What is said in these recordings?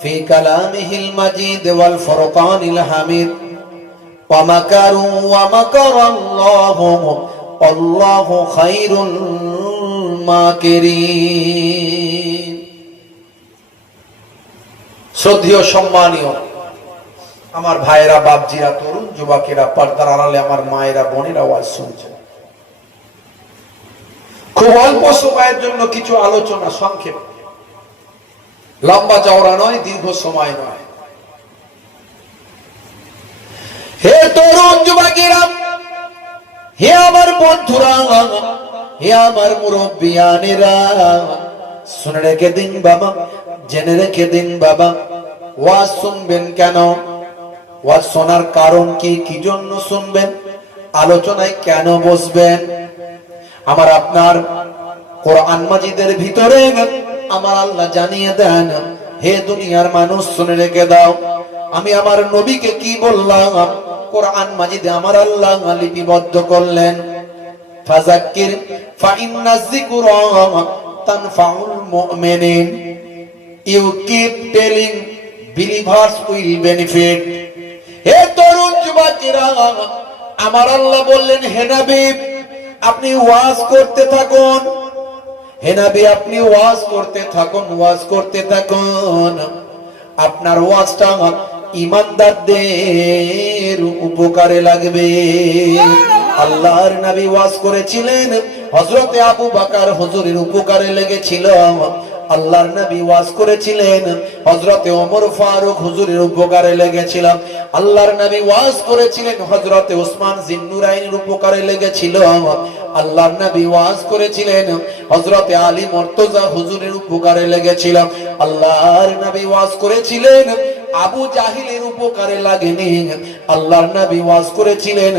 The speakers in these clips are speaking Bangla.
في كلامه المجيد والفرقان الحميد ومكروا ومكر الله والله خير الماكرين শ্রদ্ধেয় সম্মানীয় আমার ভাইরা বাপজিরা তরুণ যুবকেরা পর্দার আড়ালে আমার মায়েরা বোনেরা ওয়াজ শুনছেন খুব অল্প সময়ের জন্য কিছু আলোচনা সংক্ষেপ লম্বা চওড়া নয় দীর্ঘ সময় নয় হে তরুণ যুবকেরা হে আমার বন্ধুরা হে আমার মুরব্বিয়ানেরা শুনে রেখে দিন বাবা জেনে রেখে দিন বাবা ওয়াজ শুনবেন কেন ওয়াজ শোনার কারণ কি কি জন্য শুনবেন আলোচনায় কেন বসবেন আমার আপনার কোরআন মাজিদের ভিতরে আমার আল্লাহ জানিয়ে দেন হে দুনিয়ার মানুষ শুনে রেখে দাও আমি আমার নবীকে কি বললাম কোরআন মাজিদে আমার আল্লাহ লিপিবদ্ধ করলেন ফাযাক্কির ফাইন্নায যিকরা তানফাউল মুমিনিন you keep telling believers will benefit হে তরুণ যুবকেরা আমার আল্লাহ বললেন হে নবী আপনি ওয়াজ করতে থাকুন হে নবী আপনি ওয়াজ করতে থাকুন ওয়াজ করতে থাকুন আপনার ওয়াজটা ঈমানদারদের উপকারে লাগবে আল্লাহর নবী ওয়াজ করেছিলেন হযরতে আবু বকর হুজুরের উপকারে লেগেছিল আল্লাহর নবী ওয়াজ করেছিলেন হযরতে ওমর ফারুক হুজুরের উপকারে লেগেছিল আল্লাহর নবী ওয়াজ করেছিলেন হযরতে ওসমান জিন্নুরাইনের উপকারে লেগেছিল আল্লাহর নবী ওয়াজ করেছিলেন হযরতে আলী মুর্তজা হুজুরের উপকারে লেগেছিল আল্লাহর নবী ওয়াজ করেছিলেন আবু জাহিলের উপকারে লাগেনি আল্লাহর নবী ওয়াজ করেছিলেন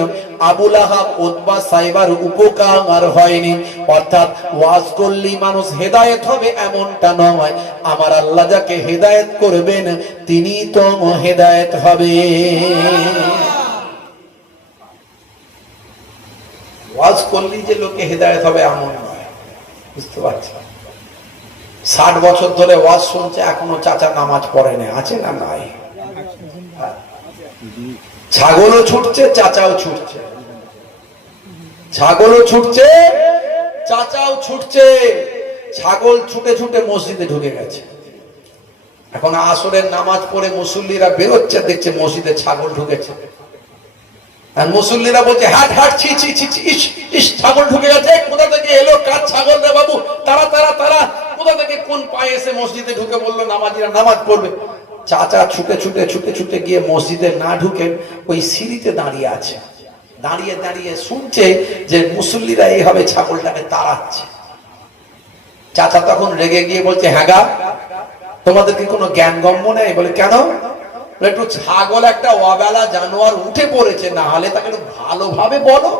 আবু লাহাব উতবা সাইবার উপকার হয়নি অর্থাৎ ওয়াজ করলেই মানুষ হেদায়েত হবে এমনটা নয় আমার আল্লাহ যাকে হেদায়েত করবেন তিনি তো হেদায়েত হবে ওয়াজ করলেই যে লোকে হেদায়েত হবে এমন নয় বুঝতে পারছেন 60 বছর ধরে ওয়াজ শুনছে এখনো চাচা নামাজ পড়ে না আছে না নাই ছাগলও ছুটছে চাচাও ছুটছে ছাগলও ছুটছে চাচাও ছুটছে ছাগল ছুটে ছুটে মসজিদে ঢুকে গেছে এখন আসরের নামাজ পড়ে মুসল্লিরা বেরোচ্ছে দেখছে মসজিদে ছাগল ঢুকেছে আর মুসল্লিরা বলছে হাট হাট ছি ছি ছি ইস ইস ছাগল ঢুকে গেছে কোথা থেকে এলো কার ছাগল রে বাবু তারা তারা তারা কোথা থেকে কোন পায়ে এসে মসজিদে ঢুকে বললো নামাজিরা নামাজ পড়বে চাচা ছুটে ছুটে ছুটে ছুটে গিয়ে মসজিদে না ঢুকে ওই সিঁড়িতে দাঁড়িয়ে আছে দাঁড়িয়ে দাঁড়িয়ে শুনছে যে মুসল্লিরা এইভাবে ছাগলটাকে তাড়াচ্ছে চাচা তখন রেগে গিয়ে বলছে হ্যাঁ গা তোমাদের কি কোনো জ্ঞান গম্য নেই বলে কেন একটু ছাগল একটা অবেলা জানোয়ার উঠে পড়েছে না হলে তাকে একটু ভালোভাবে বলো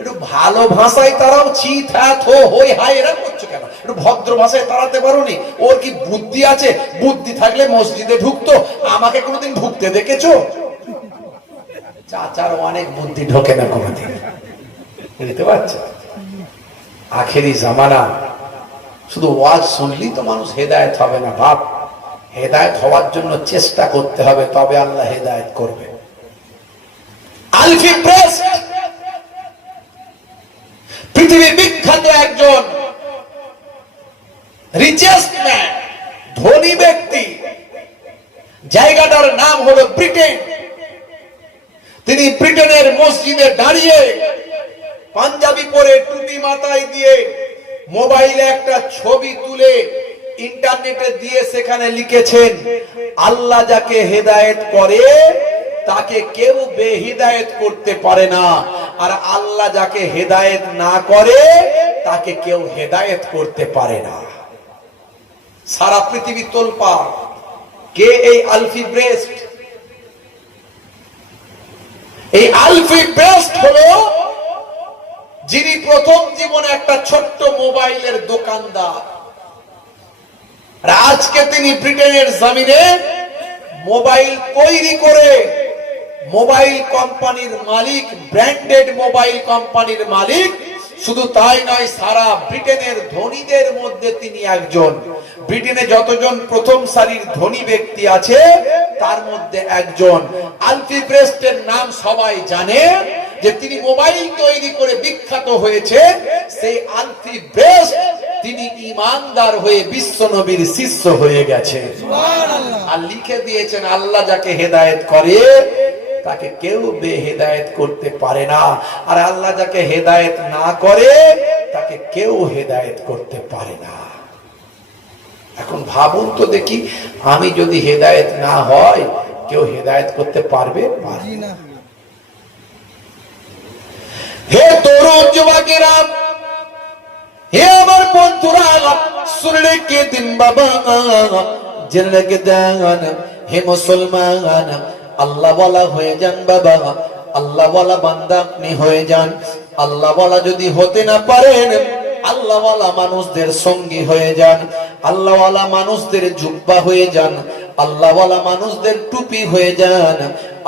একটু ভালো ভাষায় তারাও ছি থা থো হই হাই এরা করছো কেন একটু ভদ্র ভাষায় তাড়াতে পারোনি ওর কি বুদ্ধি আছে বুদ্ধি থাকলে মসজিদে ঢুকতো আমাকে কোনোদিন ঢুকতে দেখেছো চাচার অনেক বুদ্ধি ঢোকে না কোনোদিন বুঝতে পারছো আখেরি জামানা শুধু ওয়াজ শুনলেই তো মানুষ হেদায়েত হবে না বাপ হেদায়েত হওয়ার জন্য চেষ্টা করতে হবে তবে আল্লাহ হেদায়েত করবে আলফি প্রেস পৃথিবী বিখ্যাত একজন রিচেস্ট ম্যান ধনী ব্যক্তি জায়গাটার নাম হলো ব্রিটেন তিনি ব্রিটেনের মসজিদে দাঁড়িয়ে পাঞ্জাবি পরে টুপি মাথায় দিয়ে মোবাইলে একটা ছবি তুলে ইন্টারনেটে দিয়ে সেখানে লিখেছেন আল্লাহ যাকে হেদায়েত করে তাকে কেউ বেহিদায়েত করতে পারে না আর আল্লাহ যাকে হেদায়েত না করে তাকে কেউ হেদায়েত করতে পারে না সারা পৃথিবী তোলপাড় কে এই আলফি ব্রেস্ট এই আলফি ব্রেস্ট হলো যিনি প্রথম জীবনে একটা ছোট্ট মোবাইলের দোকানদার আর আজকে তিনি ব্রিটেনের জমিনে মোবাইল তৈরি করে মোবাইল কোম্পানির মালিক ব্র্যান্ডেড মোবাইল কোম্পানির মালিক শুধু তাই নয়, সারা ব্রিটেনের ধনীদের মধ্যে তিনি একজন। ব্রিটেনে যতজন প্রথম সারির ধনী ব্যক্তি আছে তার মধ্যে একজন। আলফি প্রেস্টের নাম সবাই জানে, যে তিনি মোবাইল তৈরি করে বিখ্যাত হয়েছে। সেই আলফি প্রেস্ট তিনি ইমানদার হয়ে বিশ্ব নবীর শিষ্য হয়ে গেছে। আর লিখে দিয়েছেন, আল্লাহ যাকে হেদায়েত করে তাকে কেউ বেহেদায়েত করতে পারে না, আর আল্লাহ যাকে হেদায়েত না করে তাকে কেউ হেদায়েত করতে পারে না। এখন ভাবুন তো দেখি, আমি যদি হেদায়েত না হয় কেউ হেদায়েত করতে পারবে? হে তরুণ যুবকেরা, হে আমার বন্ধুরা, শুনে রেখে দিন বাবা, জেনে রেখে দেন, হে মুসলমান, আল্লাহ ওয়ালা হয়ে যান বাবা, আল্লাহ ওয়ালা বান্দা আপনি হয়ে যান। আল্লাহ ওয়ালা যদি হতে না পারেন, আল্লাহ ওয়ালা মানুষদের সঙ্গী হয়ে যান, আল্লাহ ওয়ালা মানুষদের জুব্বা হয়ে যান, আল্লাহ ওয়ালা মানুষদের টুপি হয়ে যান,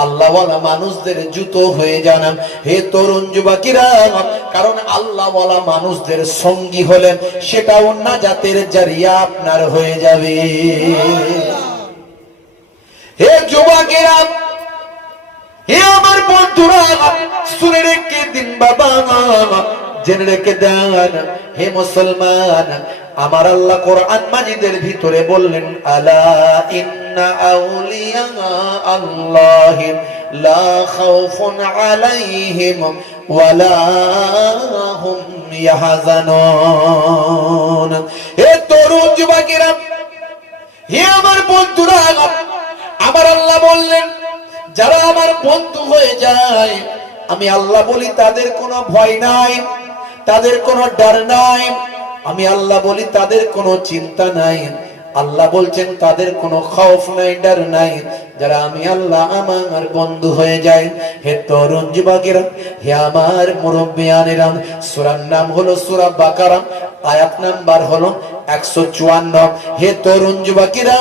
আল্লাহ ওয়ালা মানুষদের জুতো হয়ে যান। হে তরুণ যুবকেরা, কারণ আল্লাহ ওয়ালা মানুষদের সঙ্গী হলেন সেটাও নাজাতের জারিয়া আপনার হয়ে যাবে। হে যুবকেরা, হে আমার বন্ধুরা, শুনে রেখে দিন বাবা, জেনে রেখে দেন, হে মুসলমান, আমার আল্লাহ কোরআন মাজিদের ভিতরে বললেন, আলা ইন্না আউলিয়া আল্লাহি লা খাউফুন আলাইহিম ওয়ালা হুম ইয়াহজানুন। হে তরুণ যুবকেরা, হে আমার বন্ধুরা, আমার আল্লাহ বললেন, যারা আমার বন্ধু হয়ে যায়, আমি আল্লাহ বলি তাদের কোনো ভয় নাই, তাদের কোনো ডর নাই। আমি আল্লাহ বলি তাদের কোনো চিন্তা নাই। আল্লাহ বলছেন তাদের কোনো খৌফ নাই, ডর নাই, যারা আমি আল্লাহ আমার বন্ধু হয়ে যায়। হে তরুণ যুবকেরা, হে আমার মুরব্বিয়ানেরা, সূরার নাম হলো সূরা বাকারা, আয়াত নাম্বার হলো 154। হে তরুণ যুবকেরা,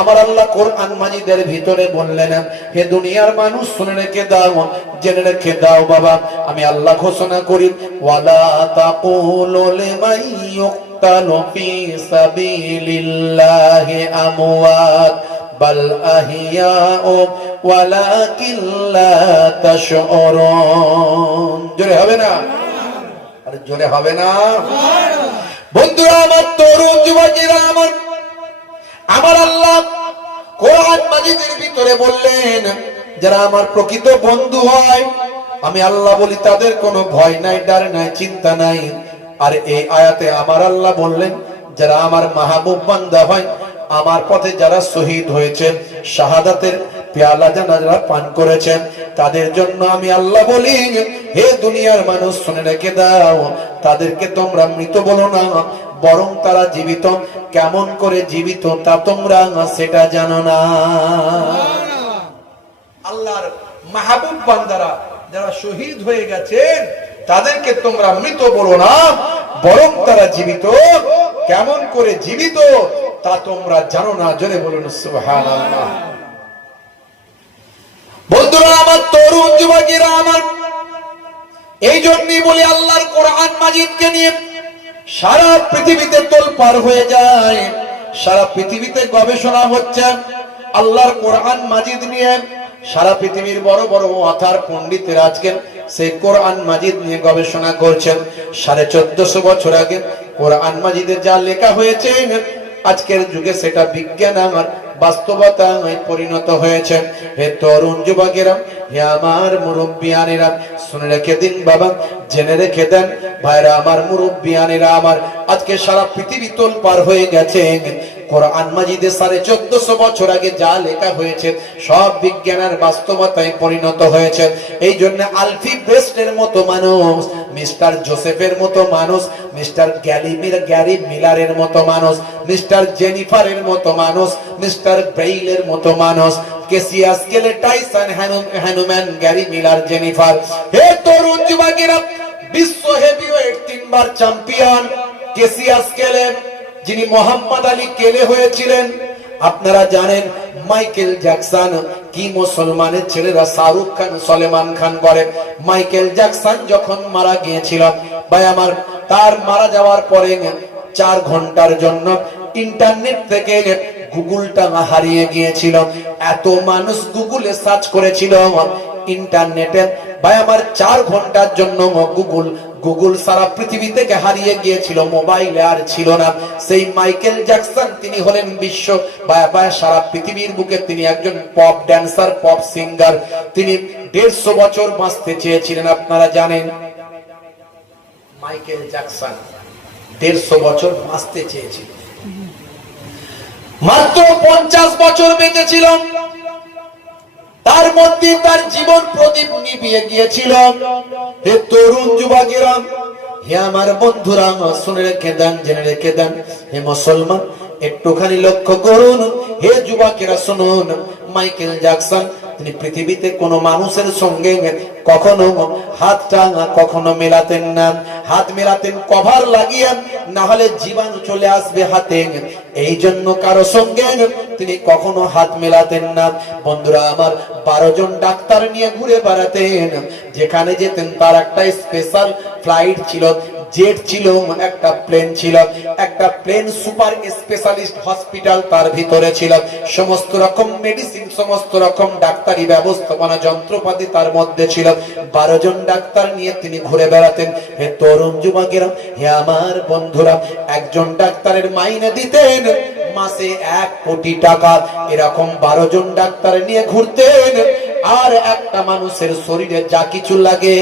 আমার আল্লাহ কোরআন মাজিদের ভিতরে বললেন, হে দুনিয়ার মানুষ শুনে রেখে দাও, জেনে রেখে দাও বাবা, আমি আল্লাহ ঘোষণা করি, ওয়ালা তাকুলু লিমান ইউক্তালু ফি সাবিলিল্লাহি আমওয়াত বাল আহিয়াউ ওয়ালাকিন লা তাশউরুন। জোরে হবে না? আরে জোরে হবে না? বন্ধুরা আমার, তরুণ যুবকেরা আমার, আমার আল্লাহ কোরআন মাজিদের ভিতরে বললেন, যারা আমার প্রকৃত বন্ধু হয়, আমি আল্লাহ বলি তাদের কোনো ভয় নাই, ডর নাই, চিন্তা নাই। আর এই আয়াতে আমার আল্লাহ বললেন, যারা আমার মাহবুব বান্দা হয়, আমার পথে যারা শহীদ হয়েছেন, শাহাদাতের পেয়ালা যারা পান করেছেন, তাদের জন্য আমি আল্লাহ বলি, হে দুনিয়ার মানুষ শুনে রেখে দাও, তাদেরকে তোমরা মৃত বলো না, বরং তারা জীবিত। কেমন করে জীবিত তা তোমরা সেটা জানো না। আল্লাহর মাহবুব বান্দারা যারা শহীদ হয়ে গেছেন, তাদেরকে তোমরা মৃত বলো না, বরং তারা জীবিত। কেমন করে জীবিত তা তোমরা জানো না। জোরে বলুন সুবহানাল্লাহ। বন্ধুরা আমার, তরুণ যুবকেরা আমার, এই জন্যই বলি আল্লাহর কোরআন মাজিদকে নিয়ে সারা পৃথিবীতে তোলপাড় হয়ে যায়, সারা পৃথিবীতে গবেষণা হচ্ছে আল্লাহর কোরআন মাজিদ নিয়ে। সারা পৃথিবীর বড় বড় অথার পণ্ডিতেরা আজকে সেই কোরআন মাজিদ নিয়ে গবেষণা করছেন। 1450 বছর আগে কোরআন মাজিদে যা লেখা হয়েছে, আজকের যুগে সেটা বিজ্ঞান আমার বাস্তবতায় পরিণত হয়েছে। হে তরুণ যুবকেরা, হে আমার মুরব্বিয়ানেরা, শুনে রেখে দিন বাবা, জেনে রেখে দেন ভাইরা আমার, মুরব্বিয়ানেরা আমার, আজকে সারা পৃথিবী তোলপাড় হয়ে গেছে। কোরআন মাজিদে 1450 বছর আগে যা লেখা হয়েছে সব বিজ্ঞানের বাস্তবতায় পরিণত হয়েছে। এই জন্য আলফি প্রেস্টের মতো মানুষ, মিস্টার জোসেফের মতো মানুষ, মিস্টার গ্যারি মিলারের মতো মানুষ, মিস্টার জেনিফারের মতো মানুষ, মিস্টার ব্রেইলের মতো মানুষ, কেসিয়াস কেলে, Tyson, Hanuman, Gary Miller, Jennifer. হে তরুণ যুবকেরা, বিশ্ব হেভিওয়েট 3 বার চ্যাম্পিয়ন কেসিয়াস কেলে, যিনি মোহাম্মদ আলী কেলে হয়েছিলেন, আপনারা জানেন মাইকেল জ্যাকসন কি মুসলমানের ছেলেরা শাহরুখ খান সলমান খান করে। মাইকেল জ্যাকসন যখন মারা গিয়েছিল ভাই আমার, তার মারা যাওয়ার পরে 4 ঘন্টার জন্য ইন্টারনেট থেকে গুগলটা হারিয়ে গিয়েছিল। এত মানুষ গুগলে সার্চ করেছিল ইন্টারনেটে ভাই আমার, 4 ঘন্টার জন্য গুগল সারা পৃথিবী থেকে হারিয়ে গিয়েছিল, মোবাইলে আর ছিল না। সেই মাইকেল জ্যাকসন তিনি হলেন বিশ্ব বা সারা পৃথিবীর বুকে তিনি একজন পপ ড্যান্সার, পপ সিঙ্গার। তিনি 150 বছর বাঁচতে চেয়েছিলেন। আপনারা জানেন মাইকেল জ্যাকসন 150 বছর বাঁচতে চেয়েছিল, মাত্র 50 বছর বেঁচেছিল। তার মধ্যে তার জীবন প্রদীপ নিভিয়ে গিয়েছিল। হে তরুণ যুবকেরা, হে আমার বন্ধুরা, শুনে রেখে দেন, জেনে রেখে দেন। হে মুসলমান, একটুখানি লক্ষ্য করুন। হে যুবকেরা শুনুন, মাইকেল জ্যাকসন তিনি পৃথিবীতে কোনো মানুষের সঙ্গে কখনো হাতটা কখনো মেলাতেন না। হাত মেলাতেন কভার লাগিয়ে, না হলে জীবাণু চলে আসবে হাতে। এই জন্য কারো সঙ্গে তিনি কখনো হাত মেলাতেন না। বন্ধুরা আমার, 12 জন ডাক্তার নিয়ে ঘুরে বেড়াতেন। যেখানে যেতেন তার একটা স্পেশাল ফ্লাইট ছিল, জেট ছিল, একটা প্লেন ছিল। একটা প্লেন সুপার স্পেশালিস্ট হসপিটাল তার ভিতরে ছিল। সমস্ত রকম মেডিসিন, সমস্ত রকম ডাক্তারি ব্যবস্থাপনা যন্ত্রপাতি তার মধ্যে ছিল। 12 জন ডাক্তার নিয়ে তিনি ঘুরে বেড়াতেন। হে তরুণ যুবকেরা, হে আমার বন্ধুরা, একজন ডাক্তারের মাইনে দিতেন মাসে 1 কোটি টাকা। এরকম 12 জন ডাক্তার নিয়ে ঘুরতেন। আর একটা মানুষের শরীরে যা কিছু লাগে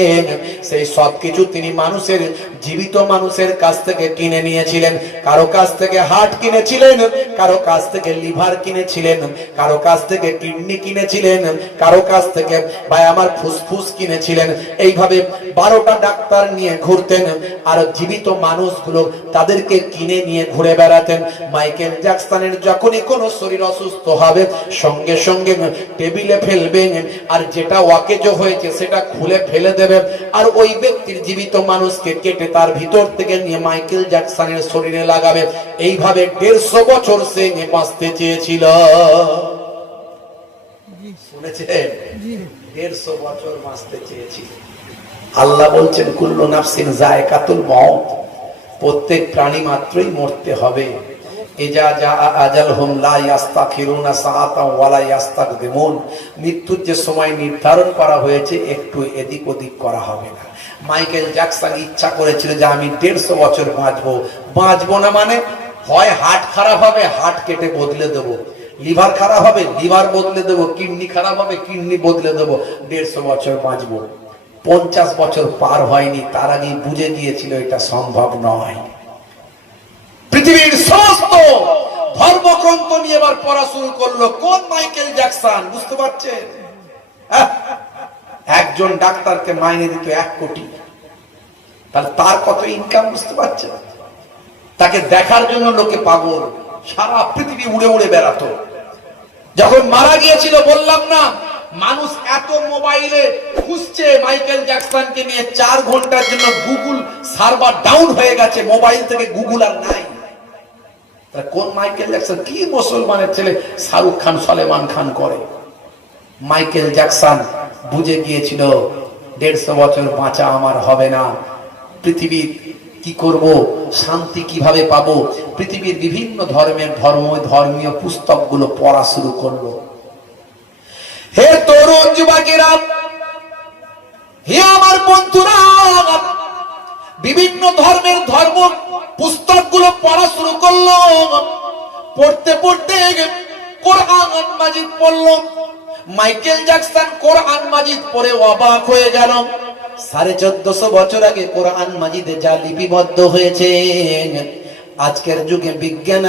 সেই সব কিছু তিনি মানুষের, জীবিত মানুষের কাছ থেকে কিনে নিয়েছিলেন। কারো কাছ থেকে হার্ট কিনেছিলেন, কারো কাছ থেকে লিভার কিনেছিলেন, কারো কাছ থেকে কিডনি কিনেছিলেন, কারো কাছ থেকে ভাই আমার ফুসফুস কিনেছিলেন। এইভাবে 12টা ডাক্তার নিয়ে ঘুরতেন। আর জীবিত মানুষগুলো তাদেরকে কিনে নিয়ে ঘুরে বেড়াতেন। মাইকেল জ্যাকসনের যখনই কোনো শরীর অসুস্থ হবে, সঙ্গে সঙ্গে টেবিলে ফেলবেন, আর যেটা ওয়াকেজ হয়েছে সেটা খুলে ফেলে দেবেন। আর ওই ব্যক্তির জীবিত মানুষকে কেটে তার ভিতর থেকে নিয়ে মাইকেল জ্যাকসনের শরীরে লাগাবে। এইভাবে 150 বছর সে বাঁচতে চেয়েছিল। শুনেছেন? 150 বছর বাঁচতে চেয়েছিল। আল্লাহ বলছেন কুল্লু নাফসিন যায়কাতুল মউত, প্রত্যেক প্রাণী মাত্রই মরতে হবে। ইজা জা আজালহুম লা ইস্তাখিরুনা সাআতাও ওয়ালা ইস্তাকদিমুন, মৃত্যুর যে সময় নির্ধারণ করা হয়েছে একটু এদিক ওদিক করা হবে না। মাইকেল জ্যাকসন ইচ্ছা করেছিল যে আমি 150 বছর বাঁচবো। বাঁচবো না মানে, হয় হার্ট খারাপ হবে, হার্ট কেটে বদলে দেবো, লিভার খারাপ হবে, লিভার বদলে দেবো, কিডনি খারাপ হবে, কিডনি বদলে দেবো, 150 বছর বাঁচবো। 50 বছর পার হয়নি, তার আগেই বুঝে গিয়েছিল এটা সম্ভব নয়। পৃথিবীর সমস্ত ধর্মগ্রন্থ নিয়ে এবার পড়া শুরু করলো। কোন মাইকেল জ্যাকসন, বুঝতে পারছেন? একজন ডাক্তারকে মাইনে দিত 1 কোটি, তাহলে তার কত ইনকাম বুঝতে পারছেন? তাকে দেখার জন্য লোকে পাগল, সারা পৃথিবী উড়ে উড়ে বেড়াতো। যখন মারা গিয়েছিল বললাম না, মানুষ এত মোবাইলে খুঁজছে মাইকেল জ্যাকসনকে নিয়ে, 4 ঘন্টার জন্য গুগল সার্ভার ডাউন হয়ে গেছে, মোবাইল থেকে গুগল আর নাই। কোন মাইকেল জ্যাকসন? কি মুসলমানের ছেলে শাহরুখ খান সলমান খান করে। মাইকেল জ্যাকসন বুঝে গিয়েছিল 150 বছর বাঁচা আমার হবে না। পৃথিবীর কি করব, শান্তি কিভাবে পাবো? পৃথিবীর বিভিন্ন ধর্মীয় পুস্তকগুলো পড়া শুরু করলো। হে তরুণ যুবকেরা, হে আমার বন্ধুরা, বিভিন্ন ধর্মের ধর্ম পুস্তকগুলো পড়া শুরু করলো। পড়তে পড়তে কোরআন মাজিদ পড়লো। মাইকেল জ্যাকসন কোরআন মাজিদ পড়ে অবাক হয়ে গেল। 1450 বছর আগে কোরআন মাজিদে যা লিপিবদ্ধ হয়েছে, আজকের যুগে বিজ্ঞান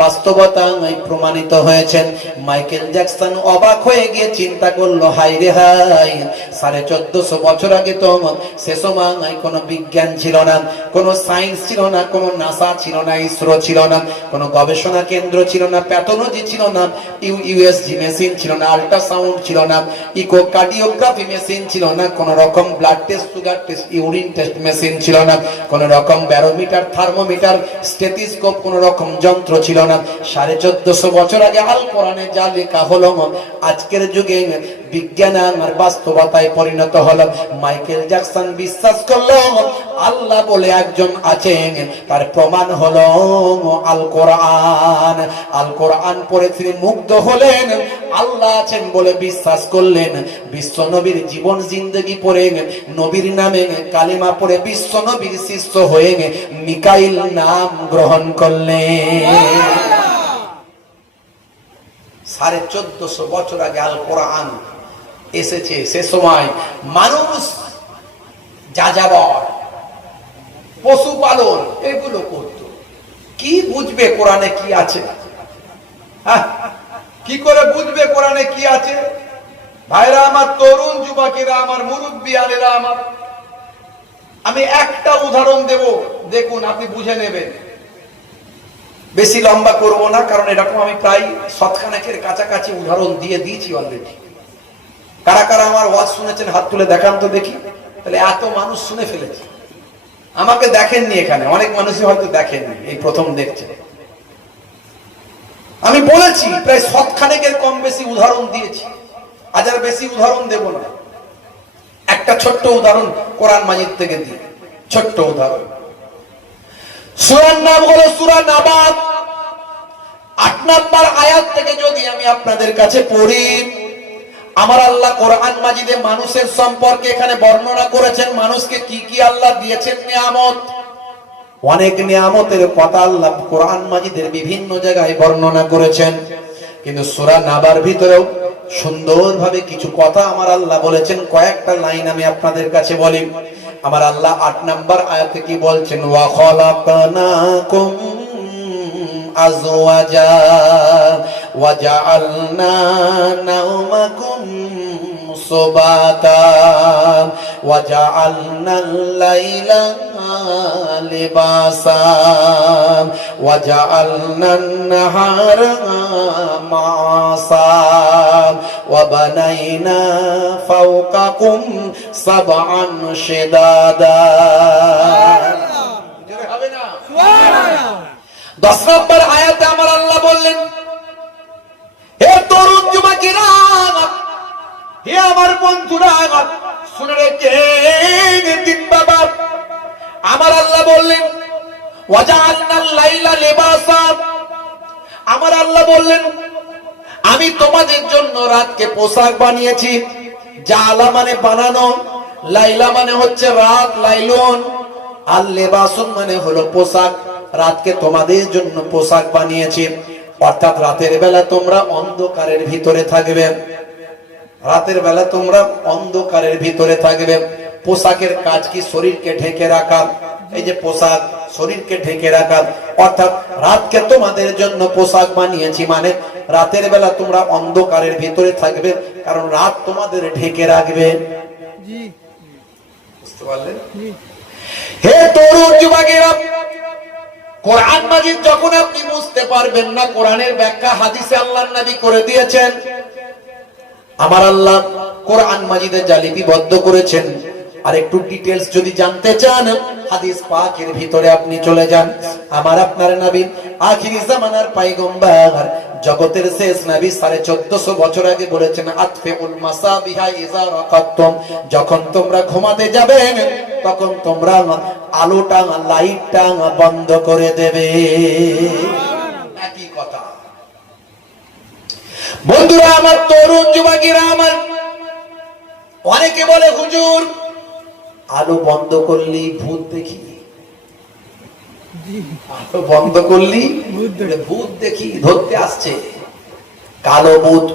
বাস্তবতা প্রমাণিত হয়েছে। মাইকেল জ্যাকসন অবাক হয়ে গিয়ে চিন্তা করলো, হাই রে হাই, 1450 বছর আগে তো সে সময় কোনো বিজ্ঞান ছিল না, কোনো সায়েন্স ছিল না, কোনো নাসা ছিল না, ইসরো ছিল না, কোনো গবেষণা কেন্দ্র ছিল না, প্যাথোলজি ছিল না, ইউএসজি মেশিন ছিল না, আল্ট্রাসাউন্ড ছিল না, ইকোকার্ডিওগ্রাফি মেশিন ছিল না, কোন রকম blood test, sugar test, urine test machine ছিল না, কোন রকম ব্যারোমিটার, থার্মোমিটার, স্টেথিস্কোপ, কোন রকম যন্ত্র ছিল না। 1450 বছর আগে আল কোরআনে যা লেখা হলো আজকের যুগে বিজ্ঞান আর বাস্তবতায় পরিণত হলো। মাইকেল জ্যাকসন বিশ্বাস করলো আল্লাহ বলে একজন আছেন, তার প্রমাণ হলো আল কোরআন। আল কোরআন পড়ে তিনি মুগ্ধ হলেন, আল্লাহ আছেন বলে বিশ্বাস করলেন। বিশ্ব নবীর জীবন জিন্দগি পড়ে নবীর নামে কালিমা পড়ে বিশ্ব নবীর শিষ্য হয়ে মিকাইল নাম গ্রহণ করলেন। 1450 বছর আগে আল কোরআন এসেছে। সে সময় মানুষ যাযাবর, পশুপালন এগুলো করত। কি বুঝবে কোরআনে কি আছে? কি করে বুঝবে কোরআনে কি আছে? ভাইরা আমার, তরুণ যুবকেরা আমার, মুরব্বিয়ানেরা আমার, আমি একটা উদাহরণ দেব, দেখুন আপনি বুঝে নেবেন। বেশি লম্বা করব না, কারণ এরকম আমি প্রায় শতখানেকের কাছাকাছি উদাহরণ দিয়ে দিয়েছি অলরেডি। কারা কারা আমার ওয়াজ শুনেছেন হাত তুলে দেখান তো দেখি। তাহলে এত মানুষ শুনে ফেলেছে, আমাকে দেখেননি। এখানে অনেক মানুষই হয়তো দেখেননি, এই প্রথম দেখছেন। আমি বলেছি প্রায় শতখানেকের কম বেশি উদাহরণ দিয়েছি, আজ আর বেশি উদাহরণ দেব না। একটা ছোট্ট উদাহরণ কোরআন মাজিদ থেকে দিই, ছোট্ট উদাহরণ। সূরার নাম হলো সূরা নাবাত। 8 নম্বর আয়াত থেকে যদি আমি আপনাদের কাছে পড়ি, আমার আল্লাহ কোরআন মাজিদে মানুষের সম্পর্কে এখানে বর্ণনা করেছেন, মানুষকে কি কি আল্লাহ দিয়েছেন নিয়ামত। অনেক নিয়ামতের কথা আল্লাহ কোরআন মাজিদের বিভিন্ন জায়গায় বর্ণনা করেছেন, কিন্তু সূরা নাবার ভিতরেও সুন্দরভাবে কিছু কথা আমার আল্লাহ বলেছেন। কয়েকটা লাইন আমি আপনাদের কাছে বলি। আমার আল্লাহ 8 নম্বর আয়াতে কি বলছেন? ওয়া খালাকনাকুম আজওয়াজা ওয়া জাআলনা নাওমাকুম সুবাতা ওয়া জাআলনাল লাইলা লিবাসা ওয়া জাআলনান নাহারা মাসা ওয়া বানাইনা ফাওকাকুম সাবআন শিদাদা। জোরে হবে না? সুবহানাল্লাহ। 10 নম্বর আয়াতে আমার আল্লাহ বললেন, হে তরুণ যুবকেরা, হে আমার বন্ধুরা, শুনে রেখে বাবা, আমার আল্লাহ বললেন ওয়াজআলনাল লাইলা লিবাসা। আমার আল্লাহ বললেন আমি তোমাদের জন্য রাতকে পোশাক বানিয়েছি। জালা মানে বানানো, লাইলা মানে হচ্ছে রাত, লাইলুন, আর লিবাসুন মানে হলো পোশাক। রাতকে তোমাদের জন্য পোশাক বানিয়েছি, অর্থাৎ রাতের বেলা তোমরা অন্ধকারের ভিতরে থাকবে। রাতের বেলা তোমরা অন্ধকারের ভিতরে থাকবে। পোশাকের কাজ কি? শরীরকে ঢেকে রাখা। এই যে পোশাক, শরীরকে ঢেকে রাখা, অর্থাৎ রাতকে তোমাদের জন্য পোশাক বানিয়েছি, মানে রাতের বেলা তোমরা অন্ধকারের ভিতরে থাকবে, কারণ রাত তোমাদের ঢেকে রাখবে। বুঝতে পারলেন? হে তরুণ যুবকেরা, কোরআন মাজিদ যখন আপনি বুঝতে পারবেন না, কোরআনের ব্যাখ্যা হাদিসে আল্লাহর নবী করে দিয়েছেন। আমার আল্লাহ কোরআন মাজিদে যা লিপিবদ্ধ করেছেন, আর একটু ডিটেইলস যদি জানতে চান, হাদিস পাকের ভিতরে আপনি চলে যান। আমার আপনার নবী, আখিরি জামানার পয়গম্বর, জগতের শেষ নবী 1450 বছর আগে বলেছেন, আতফিউল মাসাবিহা ইযা রাকাতুম, যখন তোমরা ঘুমাতে যাবে তখন তোমরা আলোটা, লাইটটা বন্ধ করে দেবে। একই কথা। বন্ধুরা আমার, তরুণ যুবকেরা আমার, অনেকে বলে হুজুর আলো বন্ধ করলি ভূত দেখি, আলো বন্ধ করলি ভূত দেখি, ধরতে আসছে। কালো ভূত,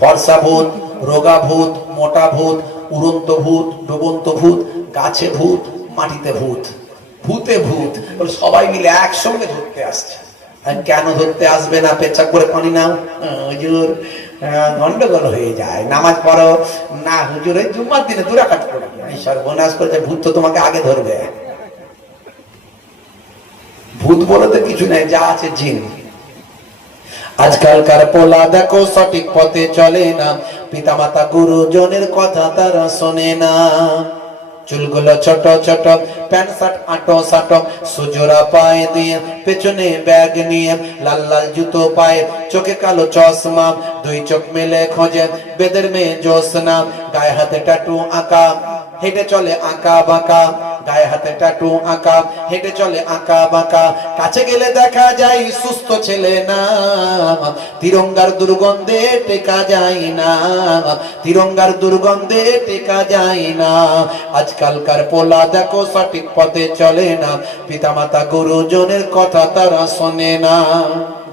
ফর্সা ভূত, রোগা ভূত, মোটা ভূত, উড়ন্ত ভূত, ডুবন্ত ভূত, গাছে ভূত, মাটিতে ভূত, ভূতে ভূত, সবাই মিলে একসঙ্গে ধরতে আসছে। কেন ধরতে আসবে না? পেচ্ছাপ করে পানি নাও, হুজুর গন্ডগোল হয়ে যায়, নামাজ পড়ো না হুজুর, এই জুম্মার দিনে 2 রাকাত পড়ি। সর্বনাশ করেছে, ভূত তো তোমাকে আগে ধরবে। ভূত বলে তো কিছু নাই, যা আছে জিন। আজকালকার পোলা দেখো সঠিক পথে চলে না, পিতামাতা গুরুজনের কথা তারা শোনে না। চুলগুলো ছোট ছোট, প্যান্ট শার্ট আটো সাটো, সুজোরা পায়ে দিয়ে, পেছনে ব্যাগ নিয়ে, লাল লাল জুতো পায়ে, চোখে কালো চশমা, দুই চোখ মেলে খোঁজে বেদের মেয়ে জ্যোৎস্না, গায়ে হাতে টাটু আঁকা, হেঁটে চলে আঁকা বাঁকা, গায়ে হাতে টাটু আঁকা, হেঁটে চলে আঁকা বাঁকা, কাছে গেলে দেখা যায় সুস্থ ছেলে না, তিরঙ্গার দুর্গন্ধে টেকা যায় না, তিরঙ্গার দুর্গন্ধে টেকা যায় না। আজকালকার পোলা দেখো সঠিক পথে চলে না, পিতামাতা গুরুজনের কথা তারা শোনে না।